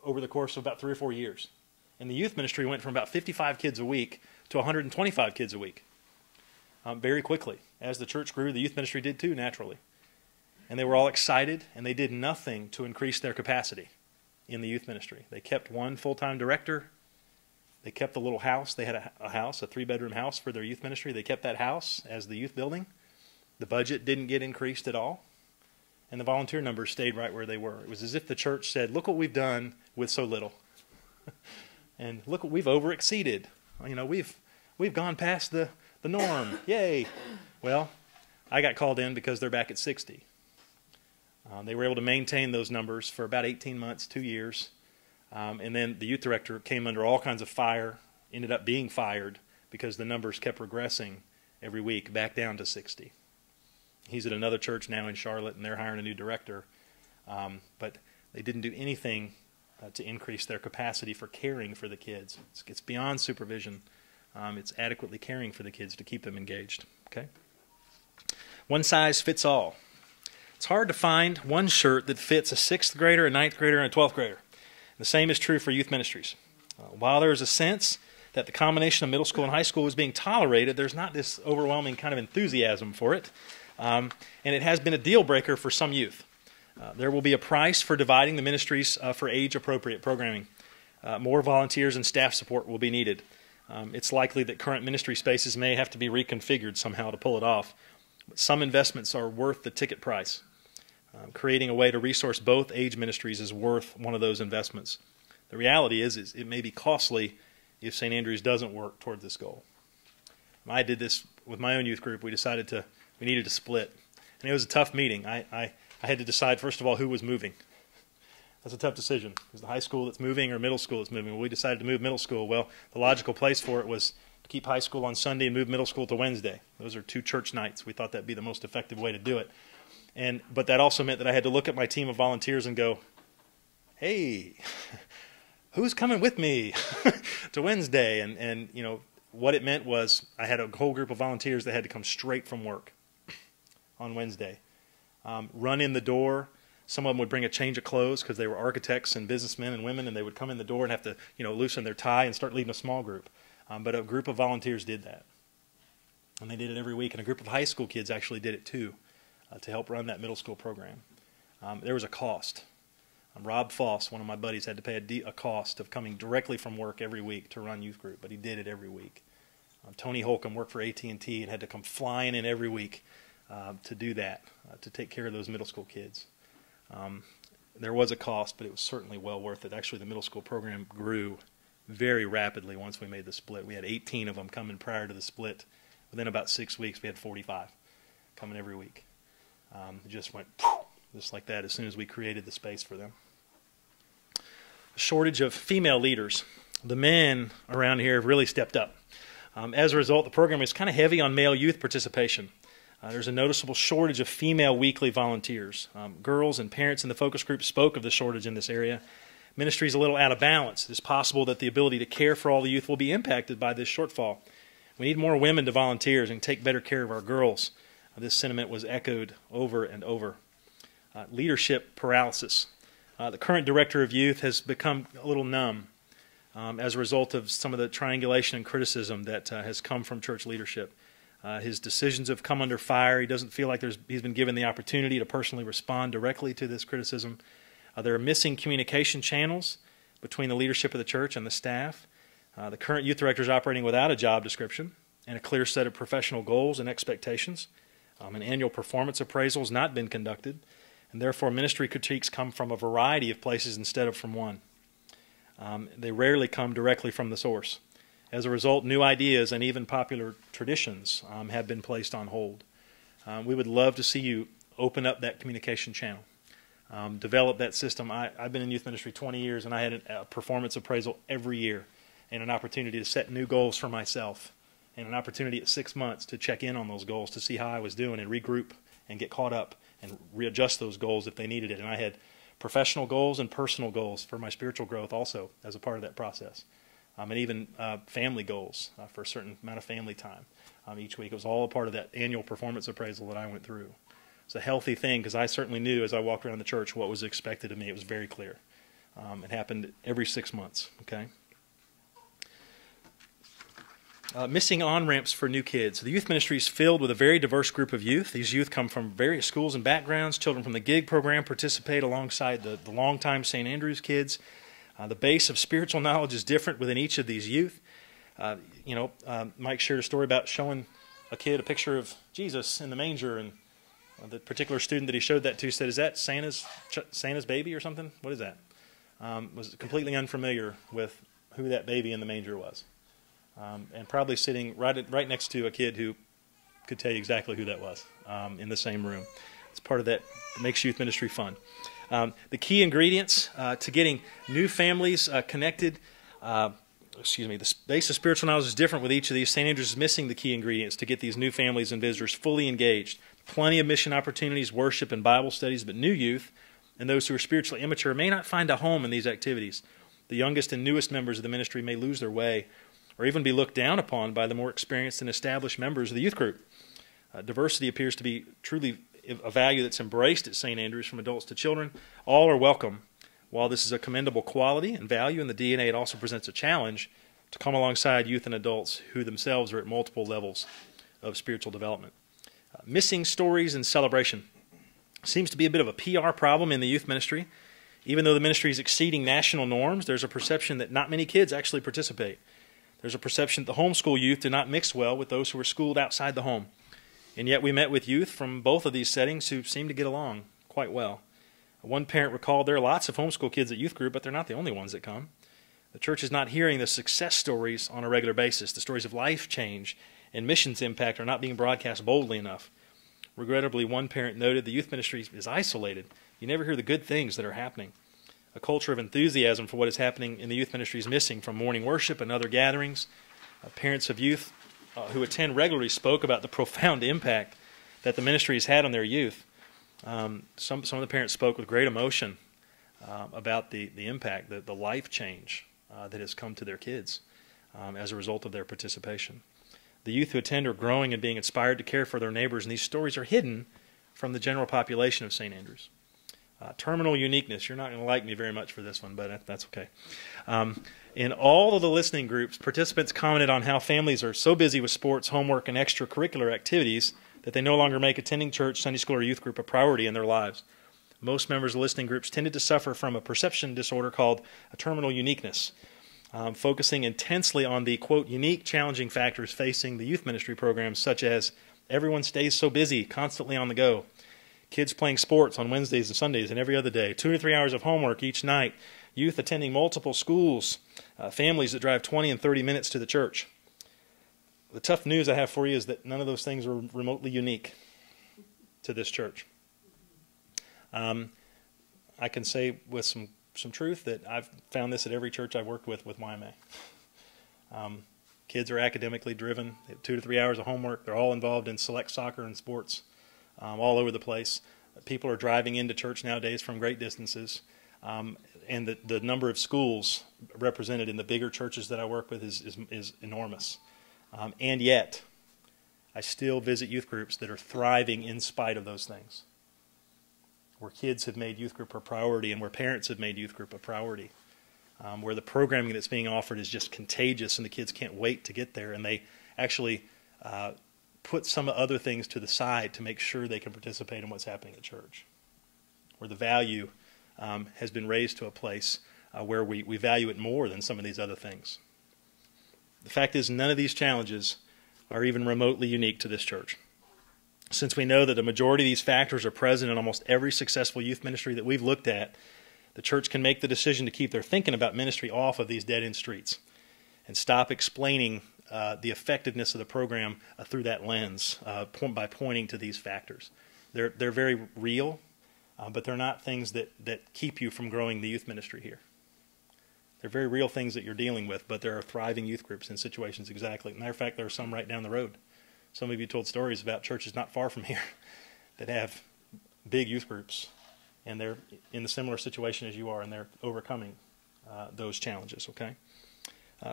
over the course of about 3 or 4 years. And the youth ministry went from about 55 kids a week to 125 kids a week very quickly. As the church grew, the youth ministry did too, naturally. And they were all excited, and they did nothing to increase their capacity in the youth ministry. They kept one full-time director. They kept the little house. They had a house, a 3-bedroom house for their youth ministry. They kept that house as the youth building. The budget didn't get increased at all. And the volunteer numbers stayed right where they were. It was as if the church said, look what we've done with so little. And look what we've overexceeded. We've gone past the norm. Yay. Well, I got called in because they're back at 60. They were able to maintain those numbers for about 18 months, 2 years. And then the youth director came under all kinds of fire, ended up being fired because the numbers kept regressing every week back down to 60. He's at another church now in Charlotte, and they're hiring a new director. But they didn't do anything to increase their capacity for caring for the kids. It's beyond supervision. It's adequately caring for the kids to keep them engaged. Okay? One size fits all. It's hard to find one shirt that fits a 6th grader, a 9th grader, and a 12th grader. The same is true for youth ministries. While there is a sense that the combination of middle school and high school is being tolerated, there's not this overwhelming kind of enthusiasm for it. And it has been a deal breaker for some youth. There will be a price for dividing the ministries for age-appropriate programming. More volunteers and staff support will be needed. It's likely that current ministry spaces may have to be reconfigured somehow to pull it off. But some investments are worth the ticket price. Creating a way to resource both age ministries is worth one of those investments. The reality is it may be costly if St. Andrews doesn't work toward this goal. I did this with my own youth group. We decided we needed to split. And it was a tough meeting. I had to decide, first of all, who was moving. That's a tough decision. Is the high school that's moving or middle school that's moving? Well, we decided to move middle school. Well, the logical place for it was to keep high school on Sunday and move middle school to Wednesday. Those are 2 church nights. We thought that would be the most effective way to do it. But that also meant that I had to look at my team of volunteers and go, hey, who's coming with me to Wednesday? And what it meant was I had a whole group of volunteers that had to come straight from work on Wednesday. Run in the door. Some of them would bring a change of clothes because they were architects and businessmen and women, and they would come in the door and have to loosen their tie and start leading a small group. But a group of volunteers did that. And they did it every week. And a group of high school kids actually did it too, to help run that middle school program. There was a cost. Rob Foss, one of my buddies, had to pay a cost of coming directly from work every week to run youth group, but he did it every week. Tony Holcomb worked for AT&T and had to come flying in every week to do that, to take care of those middle school kids. There was a cost, but it was certainly well worth it. Actually, the middle school program grew very rapidly once we made the split. We had 18 of them coming prior to the split. Within about 6 weeks, we had 45 coming every week. It just went just like that as soon as we created the space for them. A shortage of female leaders. The men around here have really stepped up. As a result, the program is kind of heavy on male youth participation. There's a noticeable shortage of female weekly volunteers. Girls and parents in the focus group spoke of the shortage in this area. Ministry is a little out of balance. It is possible that the ability to care for all the youth will be impacted by this shortfall. We need more women to volunteer and take better care of our girls. This sentiment was echoed over and over. Leadership paralysis. The current director of youth has become a little numb as a result of some of the triangulation and criticism that has come from church leadership. His decisions have come under fire. He doesn't feel like he's been given the opportunity to personally respond directly to this criticism. There are missing communication channels between the leadership of the church and the staff. The current youth director is operating without a job description and a clear set of professional goals and expectations. An annual performance appraisal has not been conducted, and therefore ministry critiques come from a variety of places instead of from one. They rarely come directly from the source. As a result, new ideas and even popular traditions have been placed on hold. We would love to see you open up that communication channel, develop that system. I've been in youth ministry 20 years, and I had a performance appraisal every year and an opportunity to set new goals for myself and an opportunity at 6 months to check in on those goals to see how I was doing and regroup and get caught up and readjust those goals if they needed it. And I had professional goals and personal goals for my spiritual growth also as a part of that process. And even family goals for a certain amount of family time each week. It was all a part of that annual performance appraisal that I went through. It's a healthy thing because I certainly knew as I walked around the church what was expected of me. It was very clear. It happened every 6 months, okay? Missing on-ramps for new kids. The youth ministry is filled with a very diverse group of youth. These youth come from various schools and backgrounds. Children from the GIG program participate alongside the longtime St. Andrews kids. The base of spiritual knowledge is different within each of these youth. Mike shared a story about showing a kid a picture of Jesus in the manger, and the particular student that he showed that to said, "Is that Santa's baby or something? What is that?" Was completely unfamiliar with who that baby in the manger was, and probably sitting right next to a kid who could tell you exactly who that was in the same room. It's part of that makes youth ministry fun. The key ingredients to getting new families connected, the base of spiritual knowledge is different with each of these. St. Andrews is missing the key ingredients to get these new families and visitors fully engaged. Plenty of mission opportunities, worship, and Bible studies, but new youth and those who are spiritually immature may not find a home in these activities. The youngest and newest members of the ministry may lose their way or even be looked down upon by the more experienced and established members of the youth group. Diversity appears to be truly a value that's embraced at St. Andrews from adults to children. All are welcome. While this is a commendable quality and value in the DNA, it also presents a challenge to come alongside youth and adults who themselves are at multiple levels of spiritual development. Missing stories and celebration. Seems to be a bit of a PR problem in the youth ministry. Even though the ministry is exceeding national norms, there's a perception that not many kids actually participate. There's a perception that the homeschool youth do not mix well with those who are schooled outside the home. And yet we met with youth from both of these settings who seem to get along quite well. One parent recalled there are lots of homeschool kids at youth group, but they're not the only ones that come. The church is not hearing the success stories on a regular basis. The stories of life change and missions impact are not being broadcast boldly enough. Regrettably, one parent noted the youth ministry is isolated. You never hear the good things that are happening. A culture of enthusiasm for what is happening in the youth ministry is missing from morning worship and other gatherings. Parents of youth who attend regularly spoke about the profound impact that the ministry has had on their youth. Some of the parents spoke with great emotion about the impact, the life change that has come to their kids as a result of their participation. The youth who attend are growing and being inspired to care for their neighbors, and these stories are hidden from the general population of St. Andrews. Terminal uniqueness. You're not going to like me very much for this one, but that's okay. In all of the listening groups, participants commented on how families are so busy with sports, homework, and extracurricular activities that they no longer make attending church, Sunday school, or youth group a priority in their lives. Most members of listening groups tended to suffer from a perception disorder called a terminal uniqueness. focusing intensely on the, quote, unique challenging factors facing the youth ministry programs, such as everyone stays so busy, constantly on the go, kids playing sports on Wednesdays and Sundays and every other day, 2 to 3 hours of homework each night, youth attending multiple schools, families that drive 20 and 30 minutes to the church. The tough news I have for you is that none of those things are remotely unique to this church. I can say with some truth that I've found this at every church I've worked with YMA. Kids are academically driven. They have 2 to 3 hours of homework. They're all involved in select soccer and sports all over the place. People are driving into church nowadays from great distances. And the number of schools represented in the bigger churches that I work with is enormous. And yet, I still visit youth groups that are thriving in spite of those things, where kids have made youth group a priority and where parents have made youth group a priority, where the programming that's being offered is just contagious and the kids can't wait to get there, and they actually put some other things to the side to make sure they can participate in what's happening at church, where the value has been raised to a place where we value it more than some of these other things. The fact is, none of these challenges are even remotely unique to this church. Since we know that the majority of these factors are present in almost every successful youth ministry that we've looked at, the church can make the decision to keep their thinking about ministry off of these dead-end streets and stop explaining the effectiveness of the program through that lens by pointing to these factors. They're very real, but they're not things that keep you from growing the youth ministry here. They're very real things that you're dealing with, but there are thriving youth groups in situations exactly. Matter of fact, there are some right down the road. Some of you told stories about churches not far from here that have big youth groups, and they're in a similar situation as you are, and they're overcoming those challenges, okay?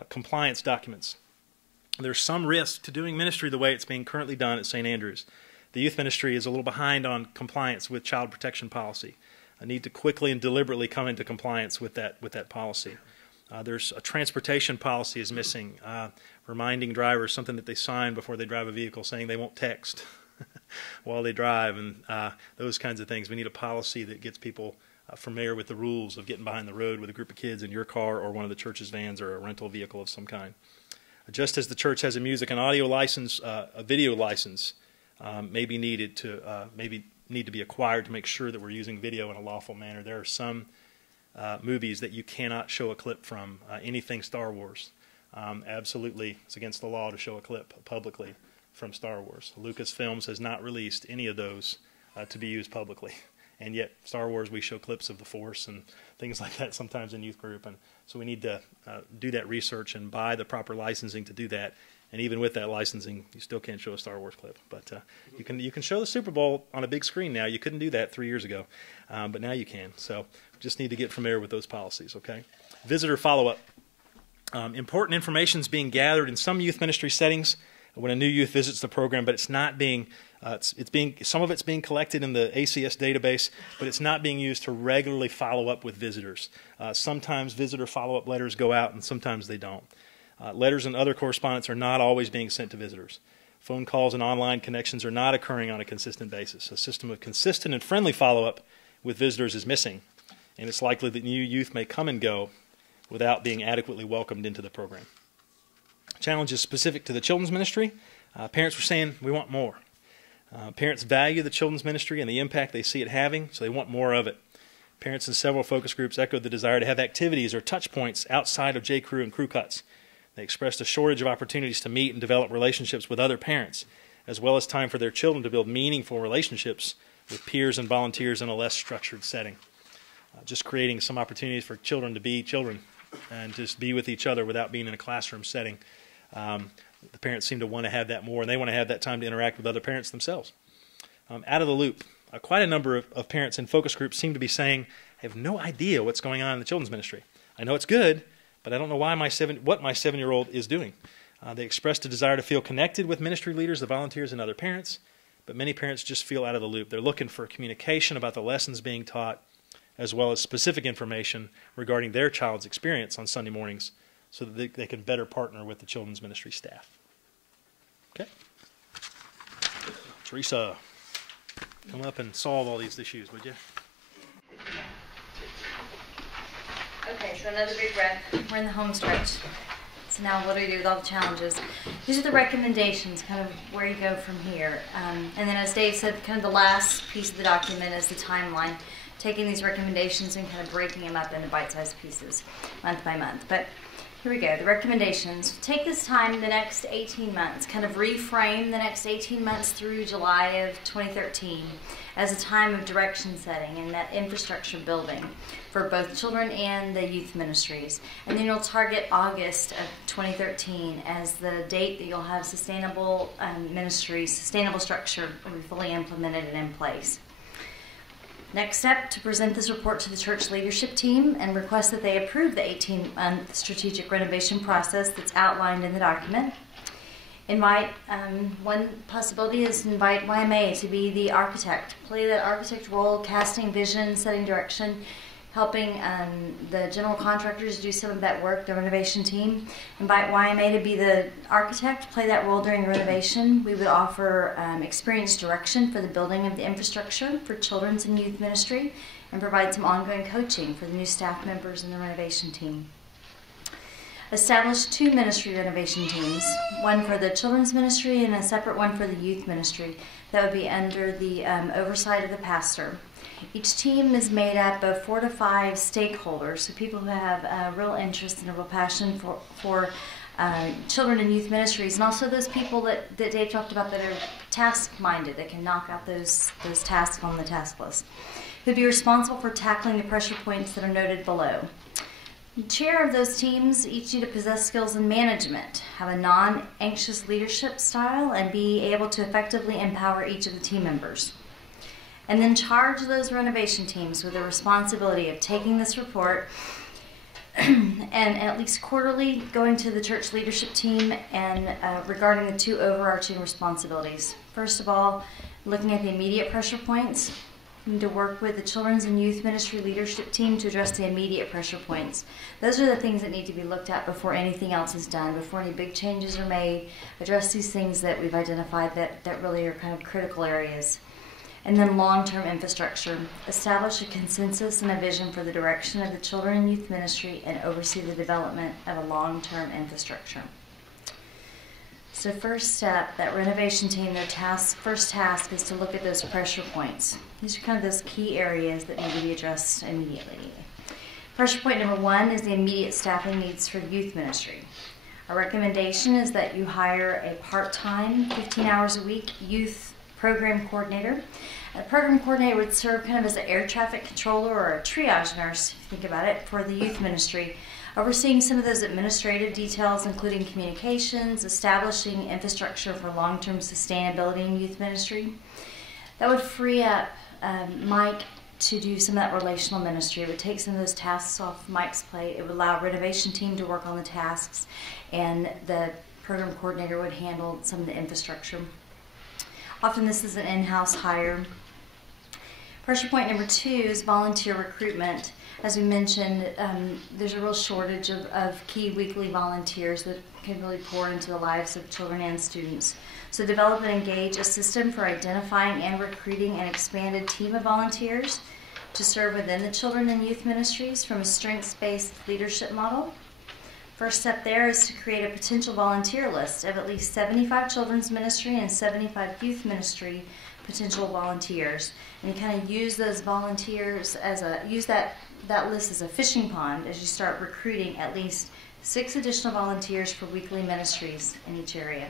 Compliance documents. There's some risk to doing ministry the way it's being currently done at St. Andrews. The youth ministry is a little behind on compliance with child protection policy. I need to quickly and deliberately come into compliance with that policy. There's a transportation policy is missing, reminding drivers something that they sign before they drive a vehicle, saying they won't text while they drive, and those kinds of things. We need a policy that gets people familiar with the rules of getting behind the road with a group of kids in your car or one of the church's vans or a rental vehicle of some kind. Just as the church has a music and audio license, a video license may be needed to need to be acquired to make sure that we're using video in a lawful manner. There are some movies that you cannot show a clip from, anything Star Wars. Absolutely, it's against the law to show a clip publicly from Star Wars. Lucasfilms has not released any of those to be used publicly. And yet, Star Wars, we show clips of the Force and things like that sometimes in youth group. And so we need to do that research and buy the proper licensing to do that. And even with that licensing, you still can't show a Star Wars clip. But you can show the Super Bowl on a big screen now. You couldn't do that 3 years ago, but now you can. So just need to get familiar with those policies, okay? Visitor follow-up. Important information is being gathered in some youth ministry settings when a new youth visits the program, but it's not being, some of it's being collected in the ACS database, but it's not being used to regularly follow up with visitors. Sometimes visitor follow-up letters go out, and sometimes they don't. Letters and other correspondence are not always being sent to visitors. Phone calls and online connections are not occurring on a consistent basis. A system of consistent and friendly follow-up with visitors is missing, and it's likely that new youth may come and go without being adequately welcomed into the program. Challenges specific to the children's ministry. Parents were saying, we want more. Parents value the children's ministry and the impact they see it having, so they want more of it. Parents in several focus groups echoed the desire to have activities or touch points outside of J. Crew and Crew Cuts. They expressed a shortage of opportunities to meet and develop relationships with other parents, as well as time for their children to build meaningful relationships with peers and volunteers in a less structured setting. Just creating some opportunities for children to be children and just be with each other without being in a classroom setting. The parents seem to want to have that more, and they want to have that time to interact with other parents themselves. Out of the loop. Quite a number of parents in focus groups seem to be saying, I have no idea what's going on in the children's ministry. I know it's good, but I don't know why what my 7-year-old is doing. They expressed a desire to feel connected with ministry leaders, the volunteers, and other parents, but many parents just feel out of the loop. They're looking for communication about the lessons being taught, as well as specific information regarding their child's experience on Sunday mornings so that they can better partner with the children's ministry staff. Okay? Teresa, come up and solve all these issues, would you? Okay, so another big breath. We're in the home stretch. So now what do we do with all the challenges? These are the recommendations, kind of where you go from here. And then as Dave said, kind of the last piece of the document is the timeline, taking these recommendations and kind of breaking them up into bite-sized pieces, month by month. But here we go, the recommendations. Take this time the next 18 months, kind of reframe the next 18 months through July of 2013 as a time of direction setting and that infrastructure building for both children and the youth ministries. And then you'll target August of 2013 as the date that you'll have sustainable ministries, sustainable structure will be fully implemented and in place. Next step, to present this report to the church leadership team and request that they approve the 18-month strategic renovation process that's outlined in the document. Invite, one possibility is to invite YMA to be the architect, play that architect role, casting vision, setting direction, helping the general contractors do some of that work, the renovation team. Invite YMA to be the architect, play that role during renovation. We would offer experienced direction for the building of the infrastructure for children's and youth ministry and provide some ongoing coaching for the new staff members in the renovation team. Establish 2 ministry renovation teams, one for the children's ministry and a separate one for the youth ministry that would be under the oversight of the pastor. Each team is made up of 4 to 5 stakeholders, so people who have a real interest and a real passion for children and youth ministries, and also those people that Dave talked about that are task-minded, that can knock out those tasks on the task list, who'd be responsible for tackling the pressure points that are noted below. The chair of those teams each need to possess skills in management, have a non-anxious leadership style, and be able to effectively empower each of the team members. And then charge those renovation teams with the responsibility of taking this report and at least quarterly going to the church leadership team and regarding the 2 overarching responsibilities. First of all, looking at the immediate pressure points. You need to work with the children's and youth ministry leadership team to address the immediate pressure points. Those are the things that need to be looked at before anything else is done, before any big changes are made. Address these things that we've identified that really are kind of critical areas. And then long-term infrastructure. Establish a consensus and a vision for the direction of the children and youth ministry and oversee the development of a long-term infrastructure. So first step, that renovation team, their first task is to look at those pressure points. These are kind of those key areas that need to be addressed immediately. Pressure point number 1 is the immediate staffing needs for youth ministry. Our recommendation is that you hire a part-time, 15 hours a week youth program coordinator. A program coordinator would serve kind of as an air traffic controller or a triage nurse, if you think about it, for the youth ministry, overseeing some of those administrative details, including communications, establishing infrastructure for long-term sustainability in youth ministry. That would free up Mike to do some of that relational ministry. It would take some of those tasks off Mike's plate. It would allow renovation team to work on the tasks, and the program coordinator would handle some of the infrastructure. Often this is an in-house hire. Pressure point number 2 is volunteer recruitment. As we mentioned, there's a real shortage of key weekly volunteers that can really pour into the lives of children and students. So develop and engage a system for identifying and recruiting an expanded team of volunteers to serve within the children and youth ministries from a strengths-based leadership model. First step there is to create a potential volunteer list of at least 75 children's ministry and 75 youth ministry potential volunteers. And you kind of use those volunteers use that list as a fishing pond as you start recruiting at least 6 additional volunteers for weekly ministries in each area.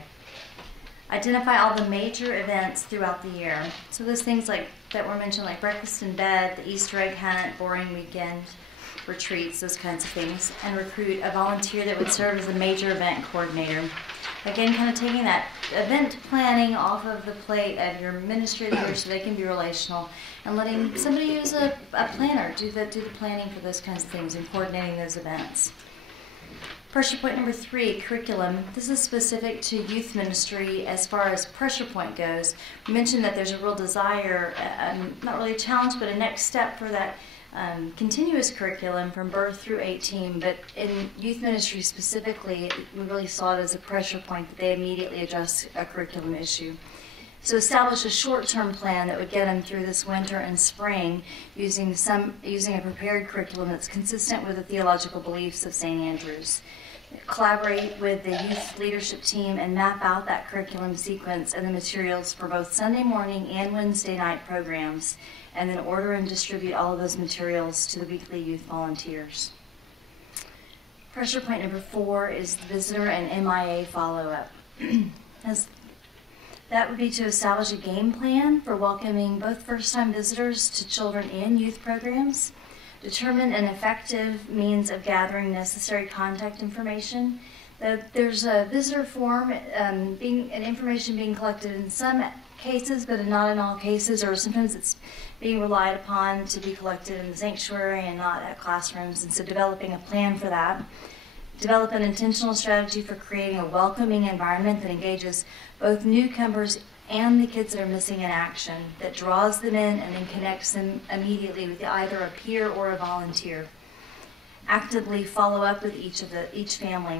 Identify all the major events throughout the year. So those things that were mentioned, like breakfast in bed, the Easter egg hunt, boring weekend retreats, those kinds of things, and recruit a volunteer that would serve as a major event coordinator. Again, kind of taking that event planning off of the plate of your ministry leaders so they can be relational, and letting somebody who's a planner do the planning for those kinds of things and coordinating those events. Pressure point number 3, curriculum. This is specific to youth ministry as far as pressure point goes. We mentioned that there's a real desire, not really a challenge, but a next step for that continuous curriculum from birth through 18, but in youth ministry specifically, we really saw it as a pressure point that they immediately address a curriculum issue. So establish a short-term plan that would get them through this winter and spring using a prepared curriculum that's consistent with the theological beliefs of St. Andrews. Collaborate with the youth leadership team and map out that curriculum sequence and the materials for both Sunday morning and Wednesday night programs, and then order and distribute all of those materials to the weekly youth volunteers. Pressure point number 4 is visitor and MIA follow-up. That would be to establish a game plan for welcoming both first-time visitors to children and youth programs, determine an effective means of gathering necessary contact information. There's a visitor form and information being collected in some cases, but not in all cases, or sometimes it's being relied upon to be collected in the sanctuary and not at classrooms, and so developing a plan for that. Develop an intentional strategy for creating a welcoming environment that engages both newcomers and the kids that are missing in action, that draws them in and then connects them immediately with either a peer or a volunteer. Actively follow up with each family,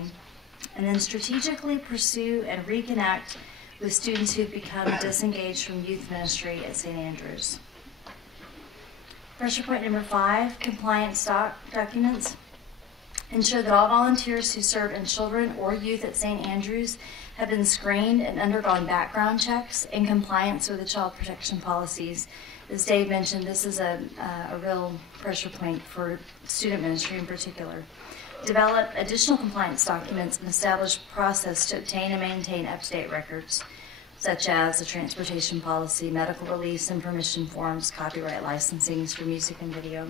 and then strategically pursue and reconnect with students who've become disengaged from youth ministry at St. Andrews. Pressure point number 5, compliance documents. Ensure that all volunteers who serve in children or youth at St. Andrews have been screened and undergone background checks in compliance with the child protection policies. As Dave mentioned, this is a real pressure point for student ministry in particular. Develop additional compliance documents and establish a process to obtain and maintain up-to-date records, such as the transportation policy, medical release and permission forms, copyright licensings for music and video.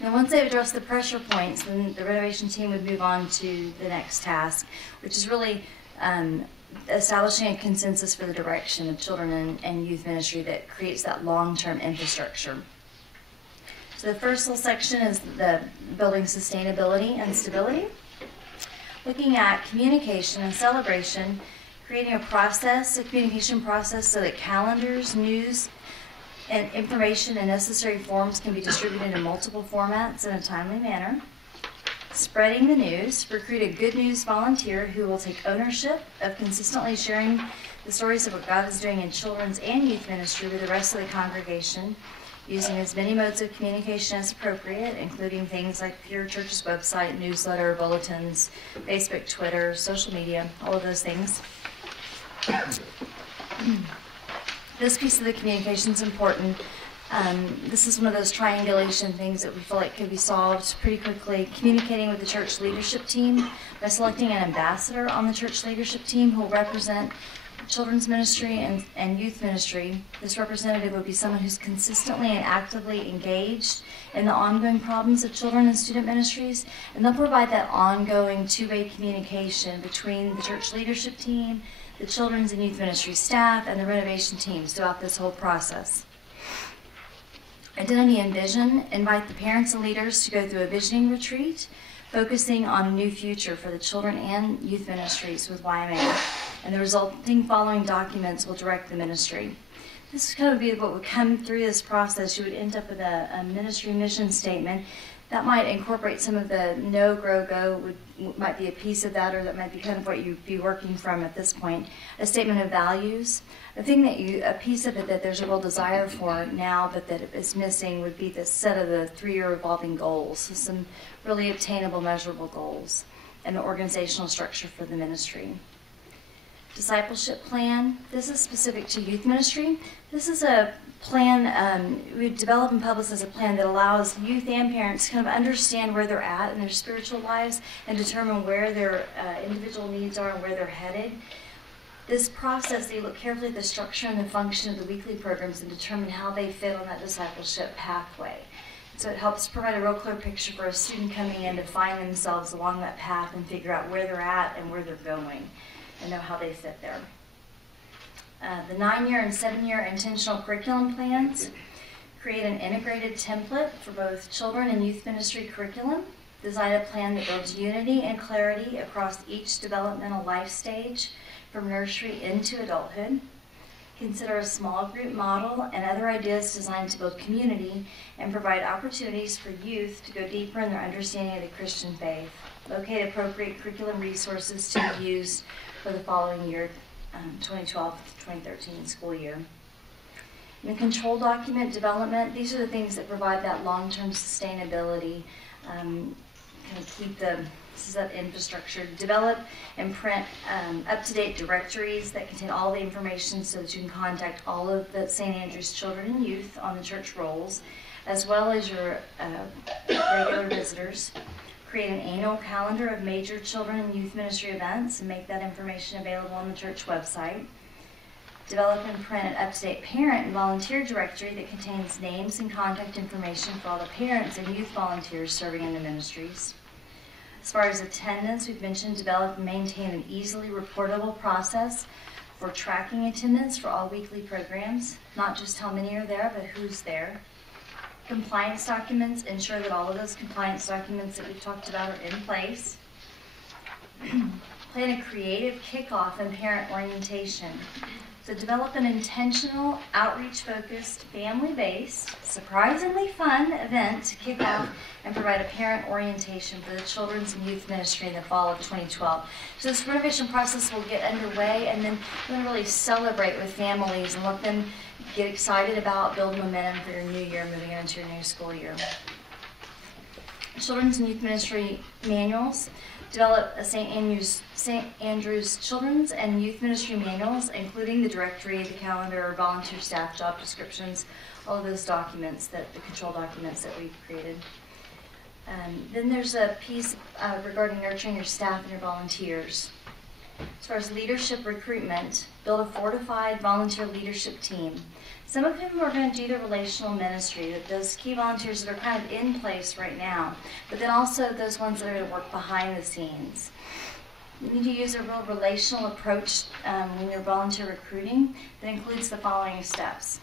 Now, once they've addressed the pressure points, then the renovation team would move on to the next task, which is really establishing a consensus for the direction of children and youth ministry that creates that long-term infrastructure. So the first little section is the building sustainability and stability. Looking at communication and celebration, creating a communication process so that calendars, news, and information and necessary forms can be distributed in multiple formats in a timely manner. Spreading the news, recruit a good news volunteer who will take ownership of consistently sharing the stories of what God is doing in children's and youth ministry with the rest of the congregation, using as many modes of communication as appropriate, including things like your church's website, newsletter, bulletins, Facebook, Twitter, social media, all of those things. This piece of the communication is important. This is one of those triangulation things that we feel like could be solved pretty quickly. Communicating with the church leadership team by selecting an ambassador on the church leadership team who will represent children's ministry and youth ministry. This representative would be someone who's consistently and actively engaged in the ongoing problems of children and student ministries, and they'll provide that ongoing two-way communication between the church leadership team, the children's and youth ministry staff, and the renovation teams throughout this whole process. Identity and vision. Invite the parents and leaders to go through a visioning retreat, focusing on a new future for the children and youth ministries with YMA, and the resulting following documents will direct the ministry. This kind of be what would come through this process. You would end up with a ministry mission statement that might incorporate some of the know, grow, go, might be a piece of that, or that might be kind of what you'd be working from at this point. A statement of values. The thing a piece of it that there's a real desire for now, but that is missing, would be the set of the 3-year revolving goals. So some really obtainable, measurable goals, and the organizational structure for the ministry. Discipleship plan. This is specific to youth ministry. This is a plan we develop and publicize a plan that allows youth and parents to kind of understand where they're at in their spiritual lives and determine where their individual needs are and where they're headed. This process, they look carefully at the structure and the function of the weekly programs and determine how they fit on that discipleship pathway. So it helps provide a real clear picture for a student coming in to find themselves along that path and figure out where they're at and where they're going and know how they fit there. The 9-year and 7-year intentional curriculum plans. Create an integrated template for both children and youth ministry curriculum. Design a plan that builds unity and clarity across each developmental life stage from nursery into adulthood. Consider a small group model and other ideas designed to build community and provide opportunities for youth to go deeper in their understanding of the Christian faith. Locate appropriate curriculum resources to be used for the following year 2012-2013 school year. In the control document development, these are the things that provide that long-term sustainability, kind of keep this is that infrastructure. Develop and print up-to-date directories that contain all the information so that you can contact all of the St. Andrew's children and youth on the church rolls, as well as your regular visitors. Create an annual calendar of major children and youth ministry events and make that information available on the church website. Develop and print an up-to-date parent and volunteer directory that contains names and contact information for all the parents and youth volunteers serving in the ministries. As far as attendance, we've mentioned develop and maintain an easily reportable process for tracking attendance for all weekly programs, not just how many are there, but who's there. Compliance documents, ensure that all of those compliance documents that we've talked about are in place. Plan a creative kickoff and parent orientation. So develop an intentional, outreach-focused, family-based, surprisingly fun event to kick off and provide a parent orientation for the children's and youth ministry in the fall of 2012. So this renovation process will get underway, and then we're going to really celebrate with families and let them get excited about, build momentum for your new year, moving into your new school year. Children's and youth ministry manuals. Develop a St. Andrew's Children's and Youth Ministry manuals, including the directory, the calendar, volunteer staff job descriptions, all of those documents, the control documents that we've created. Then there's a piece regarding nurturing your staff and your volunteers. As far as leadership recruitment, build a fortified volunteer leadership team, some of whom are going to do the relational ministry, those key volunteers that are kind of in place right now, but then also those ones that are going to work behind the scenes. You need to use a real relational approach when you're volunteer recruiting that includes the following steps.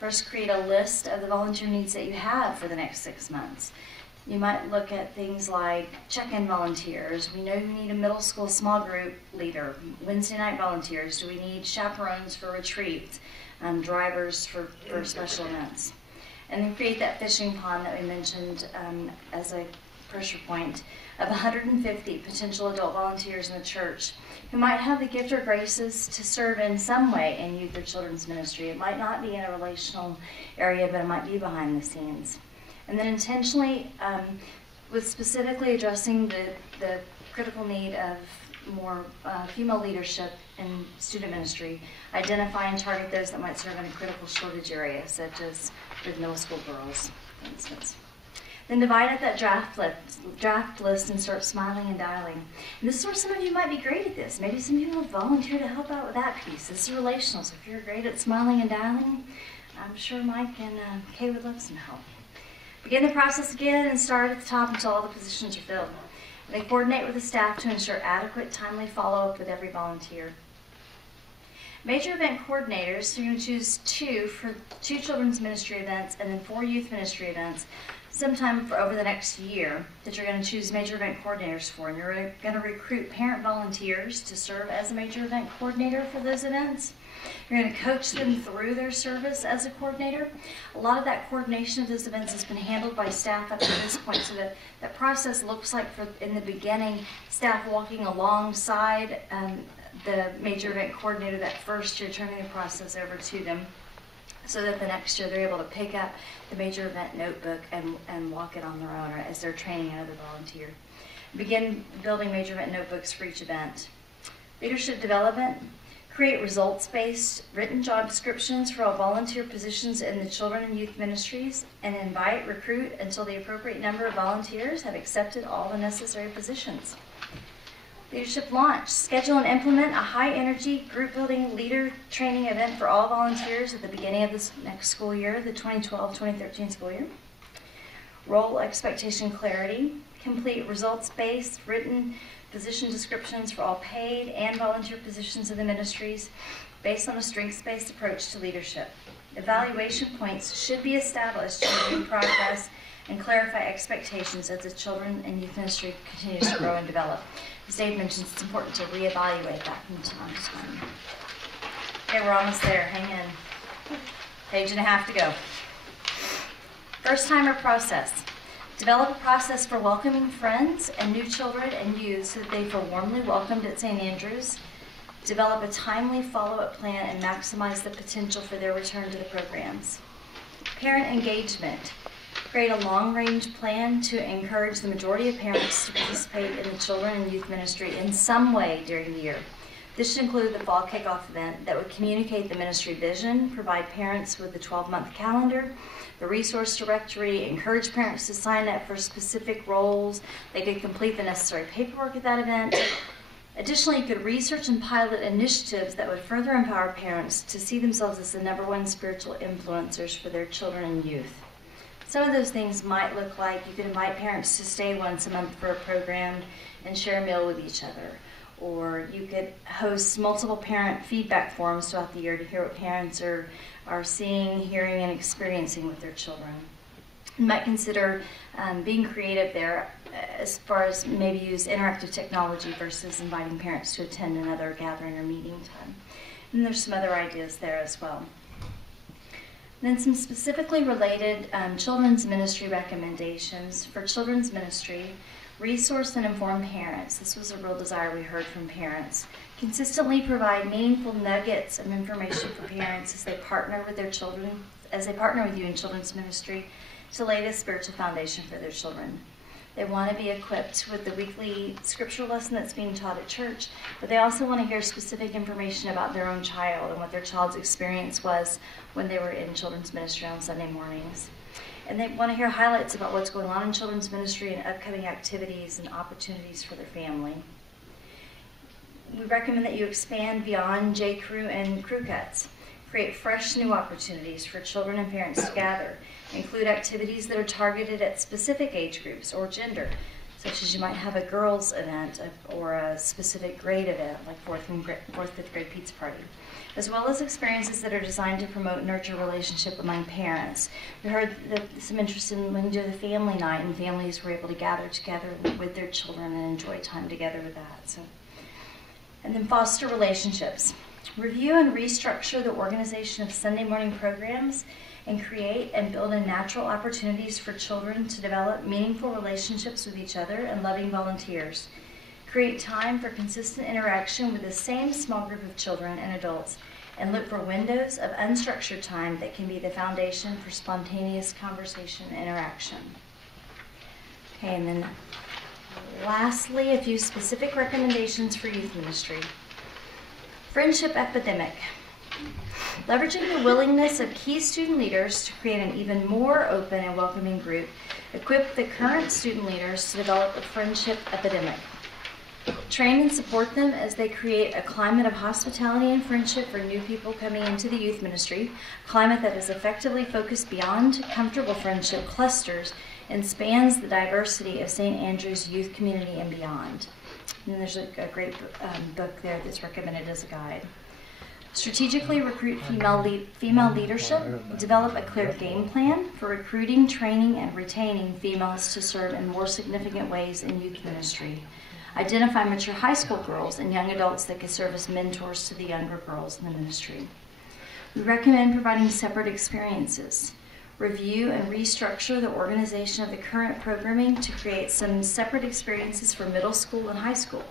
First, create a list of the volunteer needs that you have for the next 6 months. You might look at things like check-in volunteers. We know you need a middle school small group leader. Wednesday night volunteers. Do we need chaperones for retreats? Drivers for special events. And then create that fishing pond that we mentioned as a pressure point of 150 potential adult volunteers in the church who might have the gift or graces to serve in some way in youth or children's ministry. It might not be in a relational area, but it might be behind the scenes. And then intentionally, with specifically addressing the critical need of more female leadership in student ministry, identify and target those that might serve in a critical shortage area, such as with middle school girls, for instance. Then divide up that draft list and start smiling and dialing. And this is where some of you might be great at this. Maybe some people will volunteer to help out with that piece. This is relational, so if you're great at smiling and dialing, I'm sure Mike and Kay would love some help. Begin the process again and start at the top until all the positions are filled. And then coordinate with the staff to ensure adequate, timely follow-up with every volunteer. Major event coordinators, so you're going to choose 2 for 2 children's ministry events and then 4 youth ministry events sometime for over the next year that you're going to choose major event coordinators for. And you're going to recruit parent volunteers to serve as a major event coordinator for those events. You're going to coach them through their service as a coordinator. A lot of that coordination of those events has been handled by staff up to this point, so that the process looks like in the beginning, staff walking alongside the major event coordinator that first year, turning the process over to them, so that the next year they're able to pick up the major event notebook and walk it on their own, or as they're training another volunteer. Begin building major event notebooks for each event. Leadership development. Create results-based written job descriptions for all volunteer positions in the children and youth ministries, and invite, recruit until the appropriate number of volunteers have accepted all the necessary positions. Leadership launch. Schedule and implement a high-energy, group-building leader training event for all volunteers at the beginning of this next school year, the 2012-2013 school year. Role expectation clarity. Complete results-based written position descriptions for all paid and volunteer positions in the ministries based on a strengths-based approach to leadership. Evaluation points should be established to review progress and clarify expectations as the children and youth ministry continues to grow and develop. As Dave mentioned, it's important to reevaluate that from time to time. Okay, we're almost there. Hang in. Page and a half to go. First timer process. Develop a process for welcoming friends and new children and youth so that they feel warmly welcomed at St. Andrew's. Develop a timely follow-up plan and maximize the potential for their return to the programs. Parent engagement. Create a long-range plan to encourage the majority of parents to participate in the children and youth ministry in some way during the year. This should include the fall kickoff event that would communicate the ministry vision, provide parents with the 12-month calendar, the resource directory, encourage parents to sign up for specific roles. They could complete the necessary paperwork at that event. Additionally, you could research and pilot initiatives that would further empower parents to see themselves as the #1 spiritual influencers for their children and youth. Some of those things might look like you could invite parents to stay once a month for a program and share a meal with each other. Or you could host multiple parent feedback forums throughout the year to hear what parents are seeing, hearing, and experiencing with their children. You might consider being creative there as far as maybe use interactive technology versus inviting parents to attend another gathering or meeting time. And there's some other ideas there as well. Then some specifically related children's ministry recommendations. For children's ministry, resource and inform parents. This was a real desire we heard from parents. Consistently provide meaningful nuggets of information for parents as they partner with their children, as they partner with you in children's ministry to lay the spiritual foundation for their children. They want to be equipped with the weekly scriptural lesson that's being taught at church, but they also want to hear specific information about their own child and what their child's experience was when they were in children's ministry on Sunday mornings. And they want to hear highlights about what's going on in children's ministry and upcoming activities and opportunities for their family. We recommend that you expand beyond J. Crew and crew cuts. Create fresh new opportunities for children and parents to gather. Include activities that are targeted at specific age groups or gender, such as you might have a girls' event or a specific grade event, like 4th and 5th grade pizza party, as well as experiences that are designed to promote nurture relationship among parents. We heard some interest in when you do the family night, and families were able to gather together with their children and enjoy time together with that. And then foster relationships. Review and restructure the organization of Sunday morning programs and create and build in natural opportunities for children to develop meaningful relationships with each other and loving volunteers. Create time for consistent interaction with the same small group of children and adults, and look for windows of unstructured time that can be the foundation for spontaneous conversation and interaction. Okay, and then lastly, a few specific recommendations for youth ministry. Friendship epidemic. Leveraging the willingness of key student leaders to create an even more open and welcoming group, equip the current student leaders to develop a friendship epidemic. Train and support them as they create a climate of hospitality and friendship for new people coming into the youth ministry, a climate that is effectively focused beyond comfortable friendship clusters and spans the diversity of St. Andrew's youth community and beyond. And then there's a great book there that's recommended as a guide. Strategically recruit female leadership. Develop a clear game plan for recruiting, training, and retaining females to serve in more significant ways in youth ministry. Identify mature high school girls and young adults that can serve as mentors to the younger girls in the ministry. We recommend providing separate experiences. Review and restructure the organization of the current programming to create some separate experiences for middle school and high school.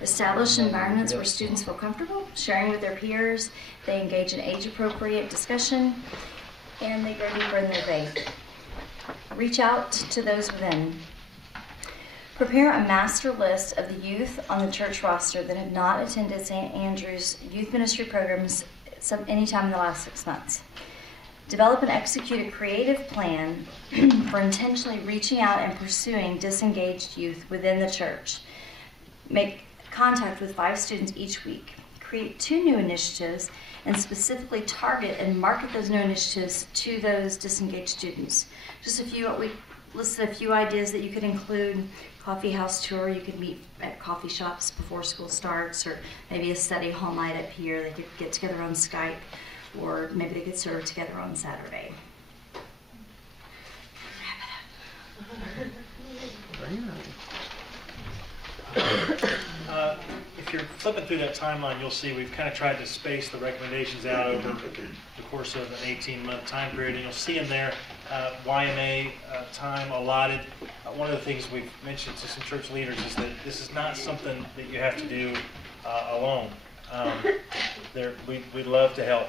Establish environments where students feel comfortable sharing with their peers, they engage in age-appropriate discussion, and they go deeper in their faith. Reach out to those within. Prepare a master list of the youth on the church roster that have not attended St. Andrew's youth ministry programs anytime in the last 6 months. Develop and execute a creative plan for intentionally reaching out and pursuing disengaged youth within the church. Make contact with 5 students each week. Create 2 new initiatives and specifically target and market those new initiatives to those disengaged students. Just a few, we listed a few ideas that you could include. Coffee house tour, you could meet at coffee shops before school starts, or maybe a study hall night up here. They could get together on Skype, or maybe they could serve together on Saturday. If you're flipping through that timeline, you'll see we've kind of tried to space the recommendations out over the course of an 18-month time period, and you'll see in there YMA time allotted. One of the things we've mentioned to some church leaders is that this is not something that you have to do alone. we'd love to help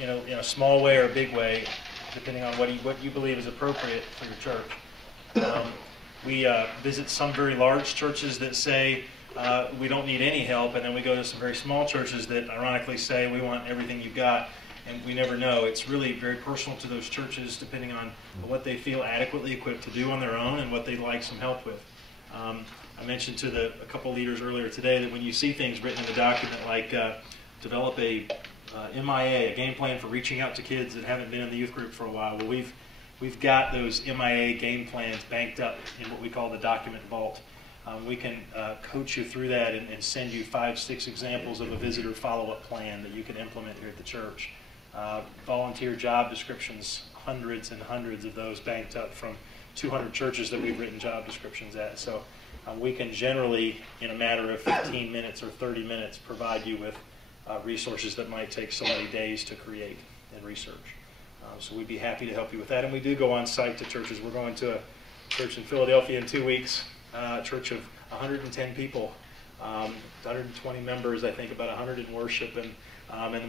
in a small way or a big way, depending on what you believe is appropriate for your church. We visit some very large churches that say we don't need any help, and then we go to some very small churches that ironically say we want everything you've got, and we never know. It's really very personal to those churches, depending on what they feel adequately equipped to do on their own and what they'd like some help with. I mentioned to a couple leaders earlier today that when you see things written in the document like develop a MIA, a game plan for reaching out to kids that haven't been in the youth group for a while, well, we've got those MIA game plans banked up in what we call the document vault. We can coach you through that and send you 5, 6 examples of a visitor follow-up plan that you can implement here at the church. Volunteer job descriptions, hundreds and hundreds of those banked up from 200 churches that we've written job descriptions at. So we can generally, in a matter of 15 minutes or 30 minutes, provide you with resources that might take somebody days to create and research. So we'd be happy to help you with that. And we do go on site to churches. We're going to a church in Philadelphia in 2 weeks, a church of 110 people, 120 members, I think, about 100 in worship. And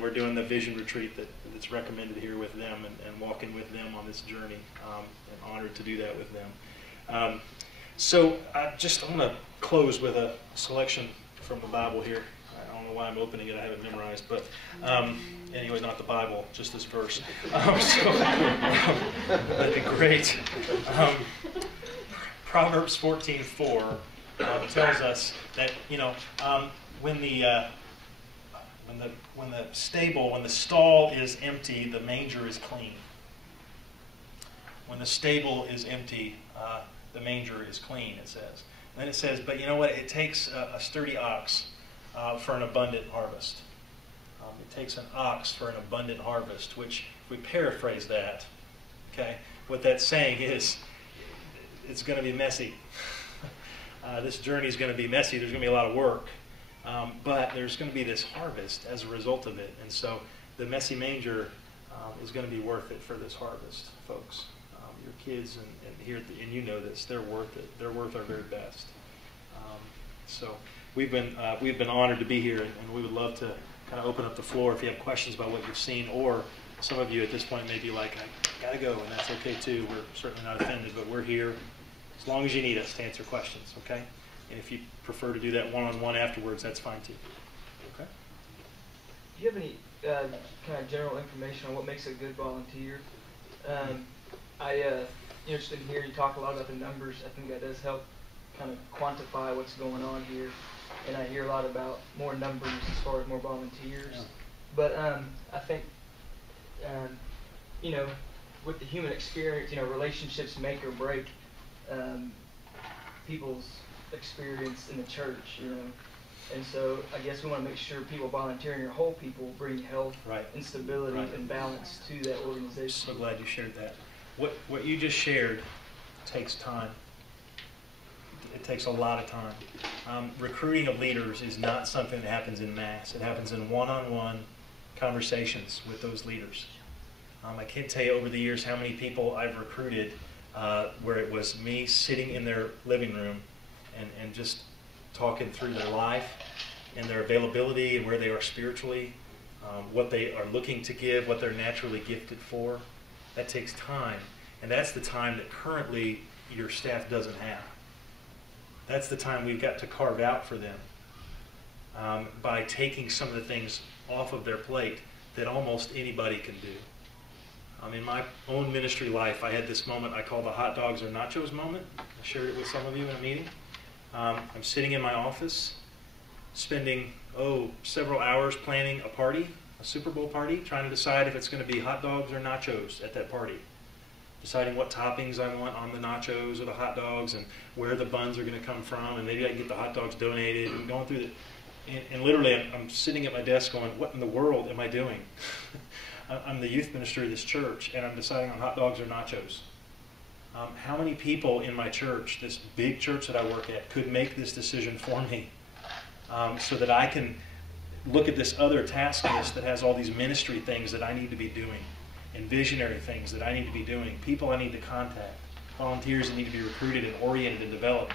we're doing the vision retreat that's recommended here with them and walking with them on this journey. And honored to do that with them. So I want to close with a selection from the Bible here. I don't know why I'm opening it. I have it memorized. But anyway, not the Bible, just this verse. That'd be great. Proverbs 14:4 tells us that, when the stall is empty, the manger is clean. When the stable is empty, the manger is clean, it says. And then it says, but you know what? It takes a sturdy ox for an abundant harvest. It takes an ox for an abundant harvest, which, if we paraphrase that, okay, what that's saying is it's going to be messy. This journey is going to be messy. There's going to be a lot of work. But there's going to be this harvest as a result of it. And so the messy manger is going to be worth it for this harvest, folks. Your kids and you know this, they're worth it. They're worth our very best. So we've been honored to be here, and we would love to kind of open up the floor if you have questions about what you've seen, or some of you at this point may be like, I got to go, and that's okay too. We're certainly not offended, but we're here as long as you need us to answer questions, okay? And if you prefer to do that one-on-one afterwards, that's fine too. Okay? Do you have any kind of general information on what makes a good volunteer? Just in here, you talk a lot about the numbers. I think that does help kind of quantify what's going on here. And I hear a lot about more numbers as far as more volunteers. Yeah. But I think, with the human experience, relationships make or break people's experience in the church, And so I guess we want to make sure people volunteering your whole people bring health and stability and balance to that organization. So glad you shared that. What you just shared takes time. It takes a lot of time. Recruiting of leaders is not something that happens in mass. It happens in one-on-one conversations with those leaders. I can't tell you over the years how many people I've recruited where it was me sitting in their living room and just talking through their life and their availability and where they are spiritually, what they are looking to give, what they're naturally gifted for. That takes time. And that's the time that currently your staff doesn't have. That's the time we've got to carve out for them by taking some of the things off of their plate that almost anybody can do. In my own ministry life, I had this moment I call the hot dogs or nachos moment. I shared it with some of you in a meeting. I'm sitting in my office, spending, several hours planning a party, a Super Bowl party, trying to decide if it's going to be hot dogs or nachos at that party. Deciding what toppings I want on the nachos or the hot dogs and where the buns are going to come from, and maybe I can get the hot dogs donated, and going through and literally I'm sitting at my desk going, what in the world am I doing? I'm the youth minister of this church, and I'm deciding on hot dogs or nachos. How many people in my church, this big church that I work at, could make this decision for me so that I can look at this other task list that has all these ministry things that I need to be doing and visionary things that I need to be doing, people I need to contact, volunteers that need to be recruited and oriented and developed.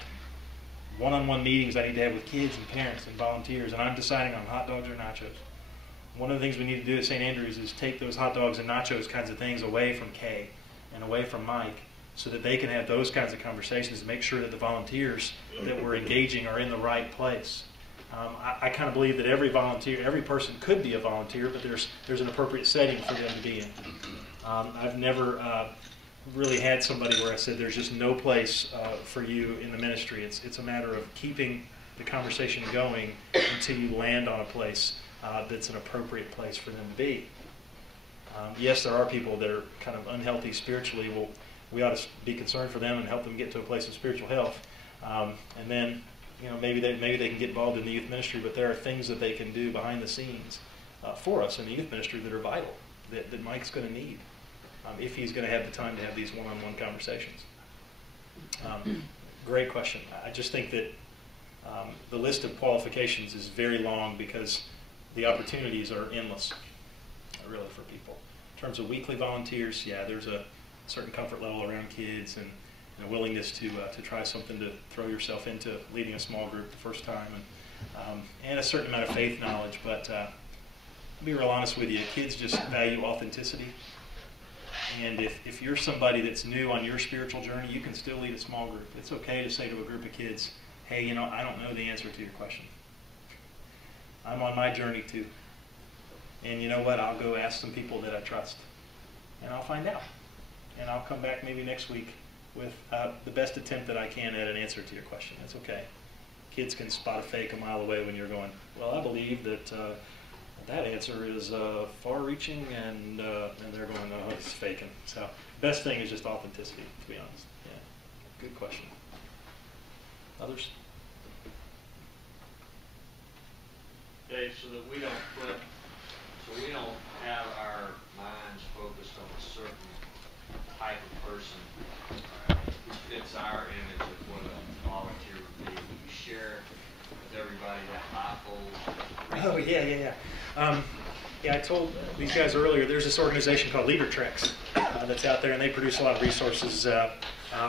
one-on-one meetings I need to have with kids and parents and volunteers, and I'm deciding on hot dogs or nachos. One of the things we need to do at St. Andrews is take those hot dogs and nachos kinds of things away from Kay and away from Mike, so that they can have those kinds of conversations and make sure that the volunteers that we're engaging are in the right place. I kind of believe that every volunteer, every person could be a volunteer, but there's an appropriate setting for them to be in. I've never really had somebody where I said there's just no place for you in the ministry. It's a matter of keeping the conversation going until you land on a place that's an appropriate place for them to be. Yes, there are people that are kind of unhealthy spiritually. Well, we ought to be concerned for them and help them get to a place of spiritual health. And then, maybe they can get involved in the youth ministry, but there are things that they can do behind the scenes for us in the youth ministry that are vital, that Mike's going to need if he's going to have the time to have these one-on-one conversations. Great question. I just think that the list of qualifications is very long because the opportunities are endless, really, for people. In terms of weekly volunteers, yeah, there's a certain comfort level around kids and a willingness to try something, to throw yourself into leading a small group the first time, and a certain amount of faith knowledge. But to be real honest with you, kids just value authenticity. And if you're somebody that's new on your spiritual journey, you can still lead a small group. It's okay to say to a group of kids, hey, I don't know the answer to your question. I'm on my journey too. And you know what? I'll go ask some people that I trust. And I'll find out. And I'll come back maybe next week with the best attempt that I can at an answer to your question. That's okay. Kids can spot a fake a mile away when you're going, well, I believe that that answer is far-reaching, and they're going, no, it's faking. So the best thing is just authenticity, to be honest. Yeah, good question. Others? Dave, so that we don't have our minds focused on a certain type of person who fits our image of what a volunteer would be. Will you share with everybody that bifold? Oh, yeah. Yeah, I told these guys earlier, there's this organization called Leader Treks that's out there, and they produce a lot of resources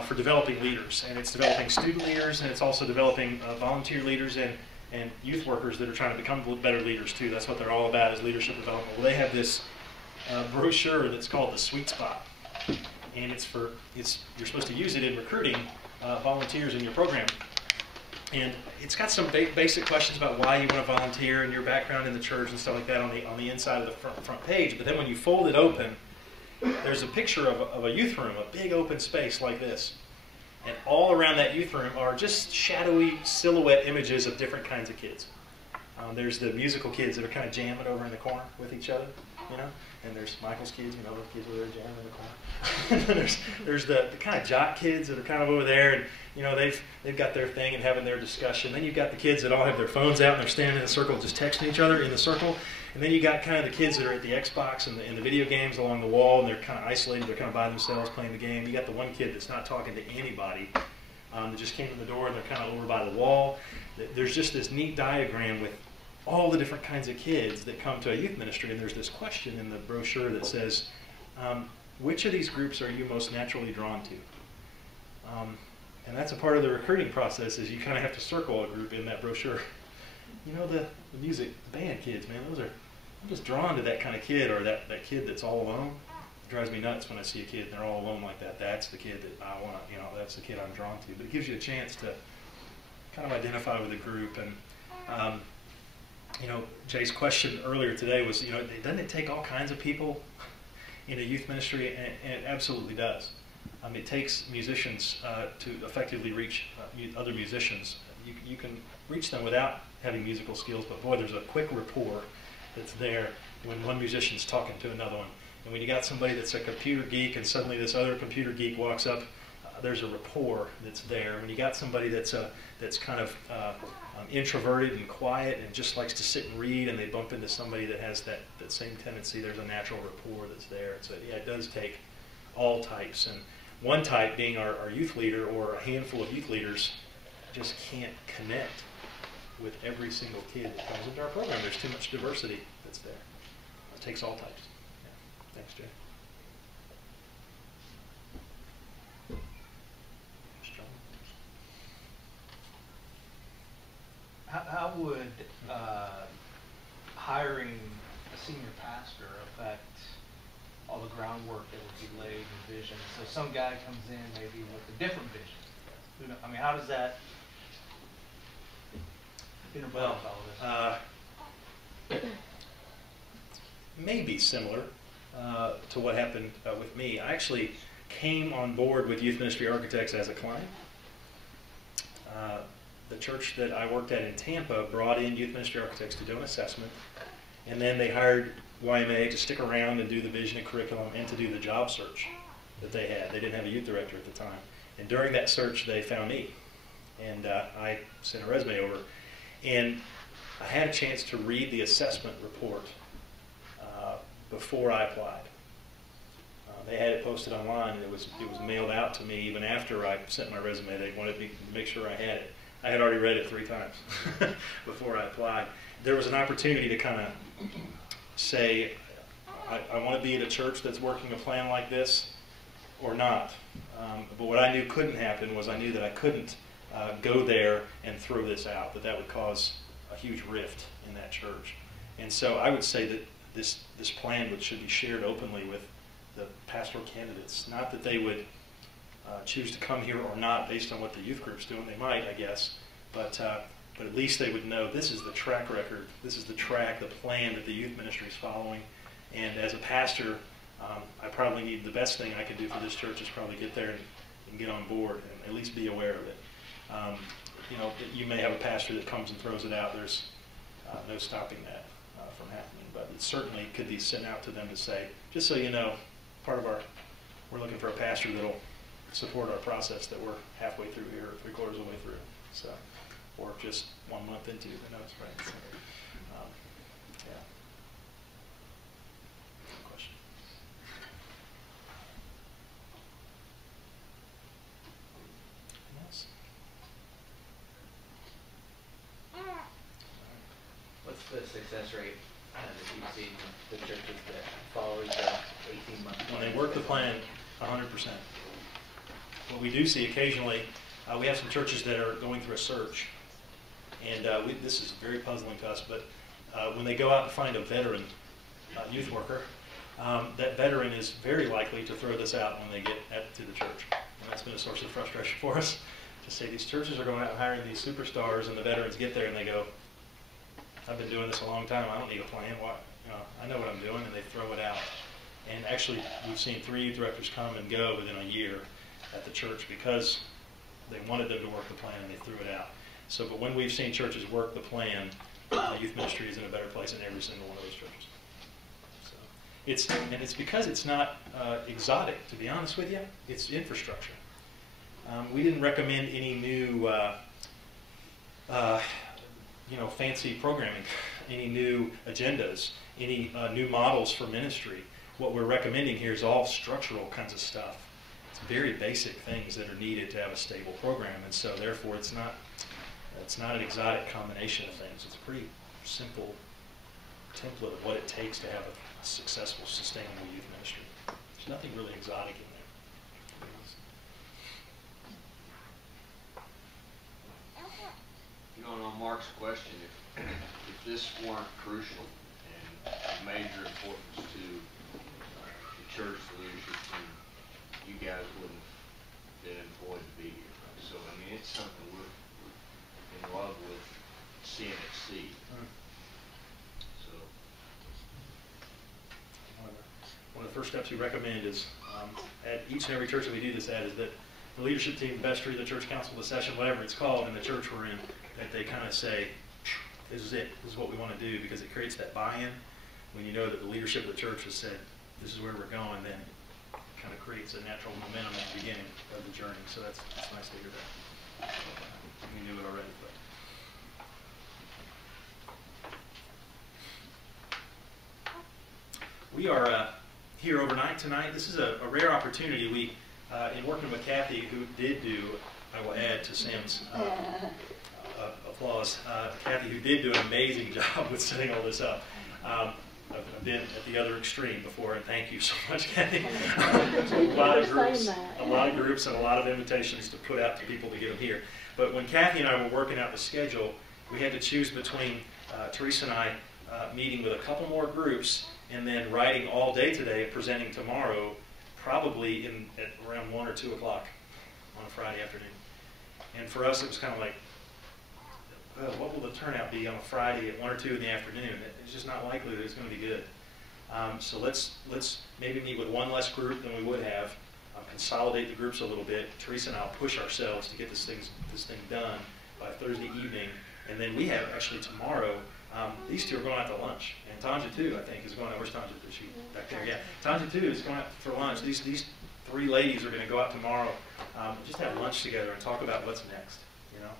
for developing leaders. And it's developing student leaders, and it's also developing volunteer leaders and youth workers that are trying to become better leaders too. That's what they're all about, is leadership development. Well, they have this brochure that's called the Sweet Spot, and you're supposed to use it in recruiting volunteers in your program. And it's got some basic questions about why you want to volunteer and your background in the church and stuff like that on the inside of the front page. But then when you fold it open, there's a picture of a youth room, a big open space like this. And all around that youth room are just shadowy silhouette images of different kinds of kids. There's the musical kids that are kind of jamming over in the corner with each other, and there's Michael's kids, the kids over there jamming in the corner. And then there's the kind of jock kids that are kind of over there, and they've got their thing and having their discussion. Then you've got the kids that all have their phones out and they're standing in a circle just texting each other in the circle. And then you got kind of the kids that are at the Xbox and the video games along the wall, and they're kind of isolated. They're kind of by themselves playing the game. You got the one kid that's not talking to anybody that just came in the door, and they're kind of over by the wall. There's just this neat diagram with all the different kinds of kids that come to a youth ministry, and there's this question in the brochure that says, which of these groups are you most naturally drawn to? And that's a part of the recruiting process, is you kind of have to circle a group in that brochure. The music, the band kids, man, I'm just drawn to that kind of kid, or that kid that's all alone. It drives me nuts when I see a kid and they're all alone like that. That's the kid that I want to, that's the kid I'm drawn to. But it gives you a chance to kind of identify with a group. And, Jay's question earlier today was, doesn't it take all kinds of people in a youth ministry? And it absolutely does. It takes musicians to effectively reach other musicians. You can reach them without having musical skills, but boy, there's a quick rapport that's there when one musician's talking to another one. And when you got somebody that's a computer geek and suddenly this other computer geek walks up, there's a rapport that's there. When you got somebody that's kind of introverted and quiet and just likes to sit and read, and they bump into somebody that has that same tendency, there's a natural rapport that's there. So yeah, it does take all types. And one type being our youth leader, or a handful of youth leaders, just can't connect with every single kid that comes into our program. There's too much diversity that's there. It takes all types. Yeah. Thanks, Jay. How would hiring a senior pastor affect all the groundwork that would be laid in vision? So some guy comes in maybe with a different vision. I mean, how does that interplay with all this? Maybe similar to what happened with me. I actually came on board with Youth Ministry Architects as a client. The church that I worked at in Tampa brought in Youth Ministry Architects to do an assessment, and then they hired YMA to stick around and do the vision and curriculum and to do the job search that they had. They didn't have a youth director at the time. And during that search, they found me. And I sent a resume over. And I had a chance to read the assessment report before I applied. They had it posted online, and it was mailed out to me even after I sent my resume. They wanted me to make sure I had it. I had already read it 3 times before I applied. There was an opportunity to kind of say, I want to be at a church that's working a plan like this or not. But what I knew couldn't happen was I knew that I couldn't go there and throw this out, that would cause a huge rift in that church. And so I would say that this plan should be shared openly with the pastoral candidates. Not that they would choose to come here or not based on what the youth group's doing. They might, I guess. But at least they would know this is the track record, this is the plan that the youth ministry is following. And as a pastor, I probably need, the best thing I can do for this church is probably get there and get on board and at least be aware of it. You know, you may have a pastor that comes and throws it out. There's no stopping that from happening. But it certainly could be sent out to them to say, just so you know, we're looking for a pastor that'll support our process that we're halfway through here, or 3/4 of the way through. So, or just 1 month into, who knows, right? So, yeah. Good question. Anything else? What's the success rate that you see from the churches that follow the 18-month plan? When they work the plan, 100%. What we do see occasionally, we have some churches that are going through a search. And this is very puzzling to us, but when they go out and find a veteran youth worker, that veteran is very likely to throw this out when they get to the church. And that's been a source of frustration for us, to say these churches are going out and hiring these superstars, and the veterans get there and they go, I've been doing this a long time, I don't need a plan, I know what I'm doing, and they throw it out. And actually, we've seen 3 youth directors come and go within a year at the church because they wanted them to work the plan and they threw it out. So, but when we've seen churches work the plan, youth ministry is in a better place in every single one of those churches. So, it's because it's not exotic, to be honest with you. It's infrastructure. We didn't recommend any new, fancy programming, any new agendas, any new models for ministry. What we're recommending here is all structural kinds of stuff. It's very basic things that are needed to have a stable program, and so therefore it's not an exotic combination of things. It's a pretty simple template of what it takes to have a successful, sustainable youth ministry. There's nothing really exotic in there. On Mark's question, if this weren't crucial and of major importance to the church leadership team, you guys wouldn't have been employed to be here. Right? So, I mean, it's something we're in love with seeing it succeed. So, one of the first steps we recommend is at each and every church that we do this at is that the leadership team, the vestry, the church council, the session, whatever it's called in the church we're in, that they kind of say, this is it, this is what we want to do, because it creates that buy-in. When you know that the leadership of the church has said, this is where we're going, then it kind of creates a natural momentum at the beginning of the journey. So that's nice to hear that. We knew it already, but. We are here overnight tonight. This is a rare opportunity. We, in working with Kathy, who did do, I will add to Sam's applause, Kathy, who did do an amazing job with setting all this up. I've been at the other extreme before, and thank you so much, Kathy. a lot of groups and a lot of invitations to put out to people to get them here. But when Kathy and I were working out the schedule, we had to choose between Teresa and I meeting with a couple more groups and then writing all day today and presenting tomorrow, probably at around 1 or 2 o'clock on a Friday afternoon. And for us, it was kind of like, well, what will the turnout be on a Friday at 1 or 2 in the afternoon? It's just not likely that it's going to be good. So let's maybe meet with one less group than we would have, consolidate the groups a little bit. Teresa and I will push ourselves to get this thing done by Thursday evening. And then we have, actually tomorrow, these two are going out to lunch. And Tanja too, I think, is going out. Where's Tanja? Is she back there? Yeah. Tanja too is going out for lunch. These 3 ladies are going to go out tomorrow, just have lunch together and talk about what's next, you know.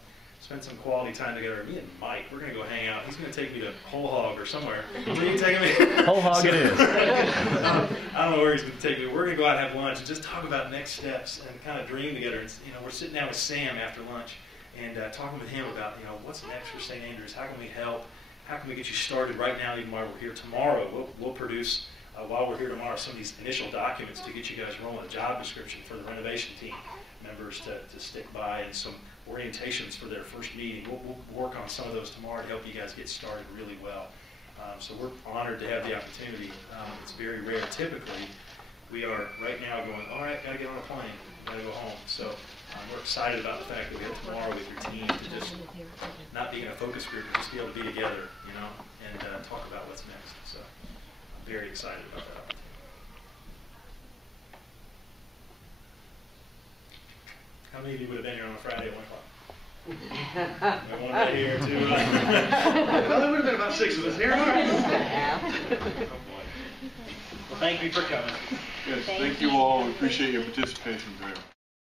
Spend some quality time together. Me and Mike, we're going to go hang out. He's going to take me to Whole Hog or somewhere. Where are you taking me? Whole Hog it is. I don't know where he's going to take me. We're going to go out and have lunch and just talk about next steps and kind of dream together. And, you know, we're sitting down with Sam after lunch and talking with him about, you know, what's next for St. Andrews? How can we help? How can we get you started right now, even while we're here tomorrow? We'll produce, while we're here tomorrow, some of these initial documents to get you guys rolling, a job description for the renovation team members to stick by, and some orientations for their first meeting. We'll work on some of those tomorrow to help you guys get started really well. So we're honored to have the opportunity. It's very rare. Typically, we are right now going, all right, got to get on a plane, got to go home. So we're excited about the fact that we have tomorrow with your team to just not be in a focus group, but just be able to be together, you know, and talk about what's next. So I'm very excited about that opportunity. How many of you would have been here on a Friday at 1 o'clock? One right here, 2. Well, there would have been about 6 of us here. All right. Oh, boy. Well, thank you for coming. Yes, thank you all. We appreciate your participation today.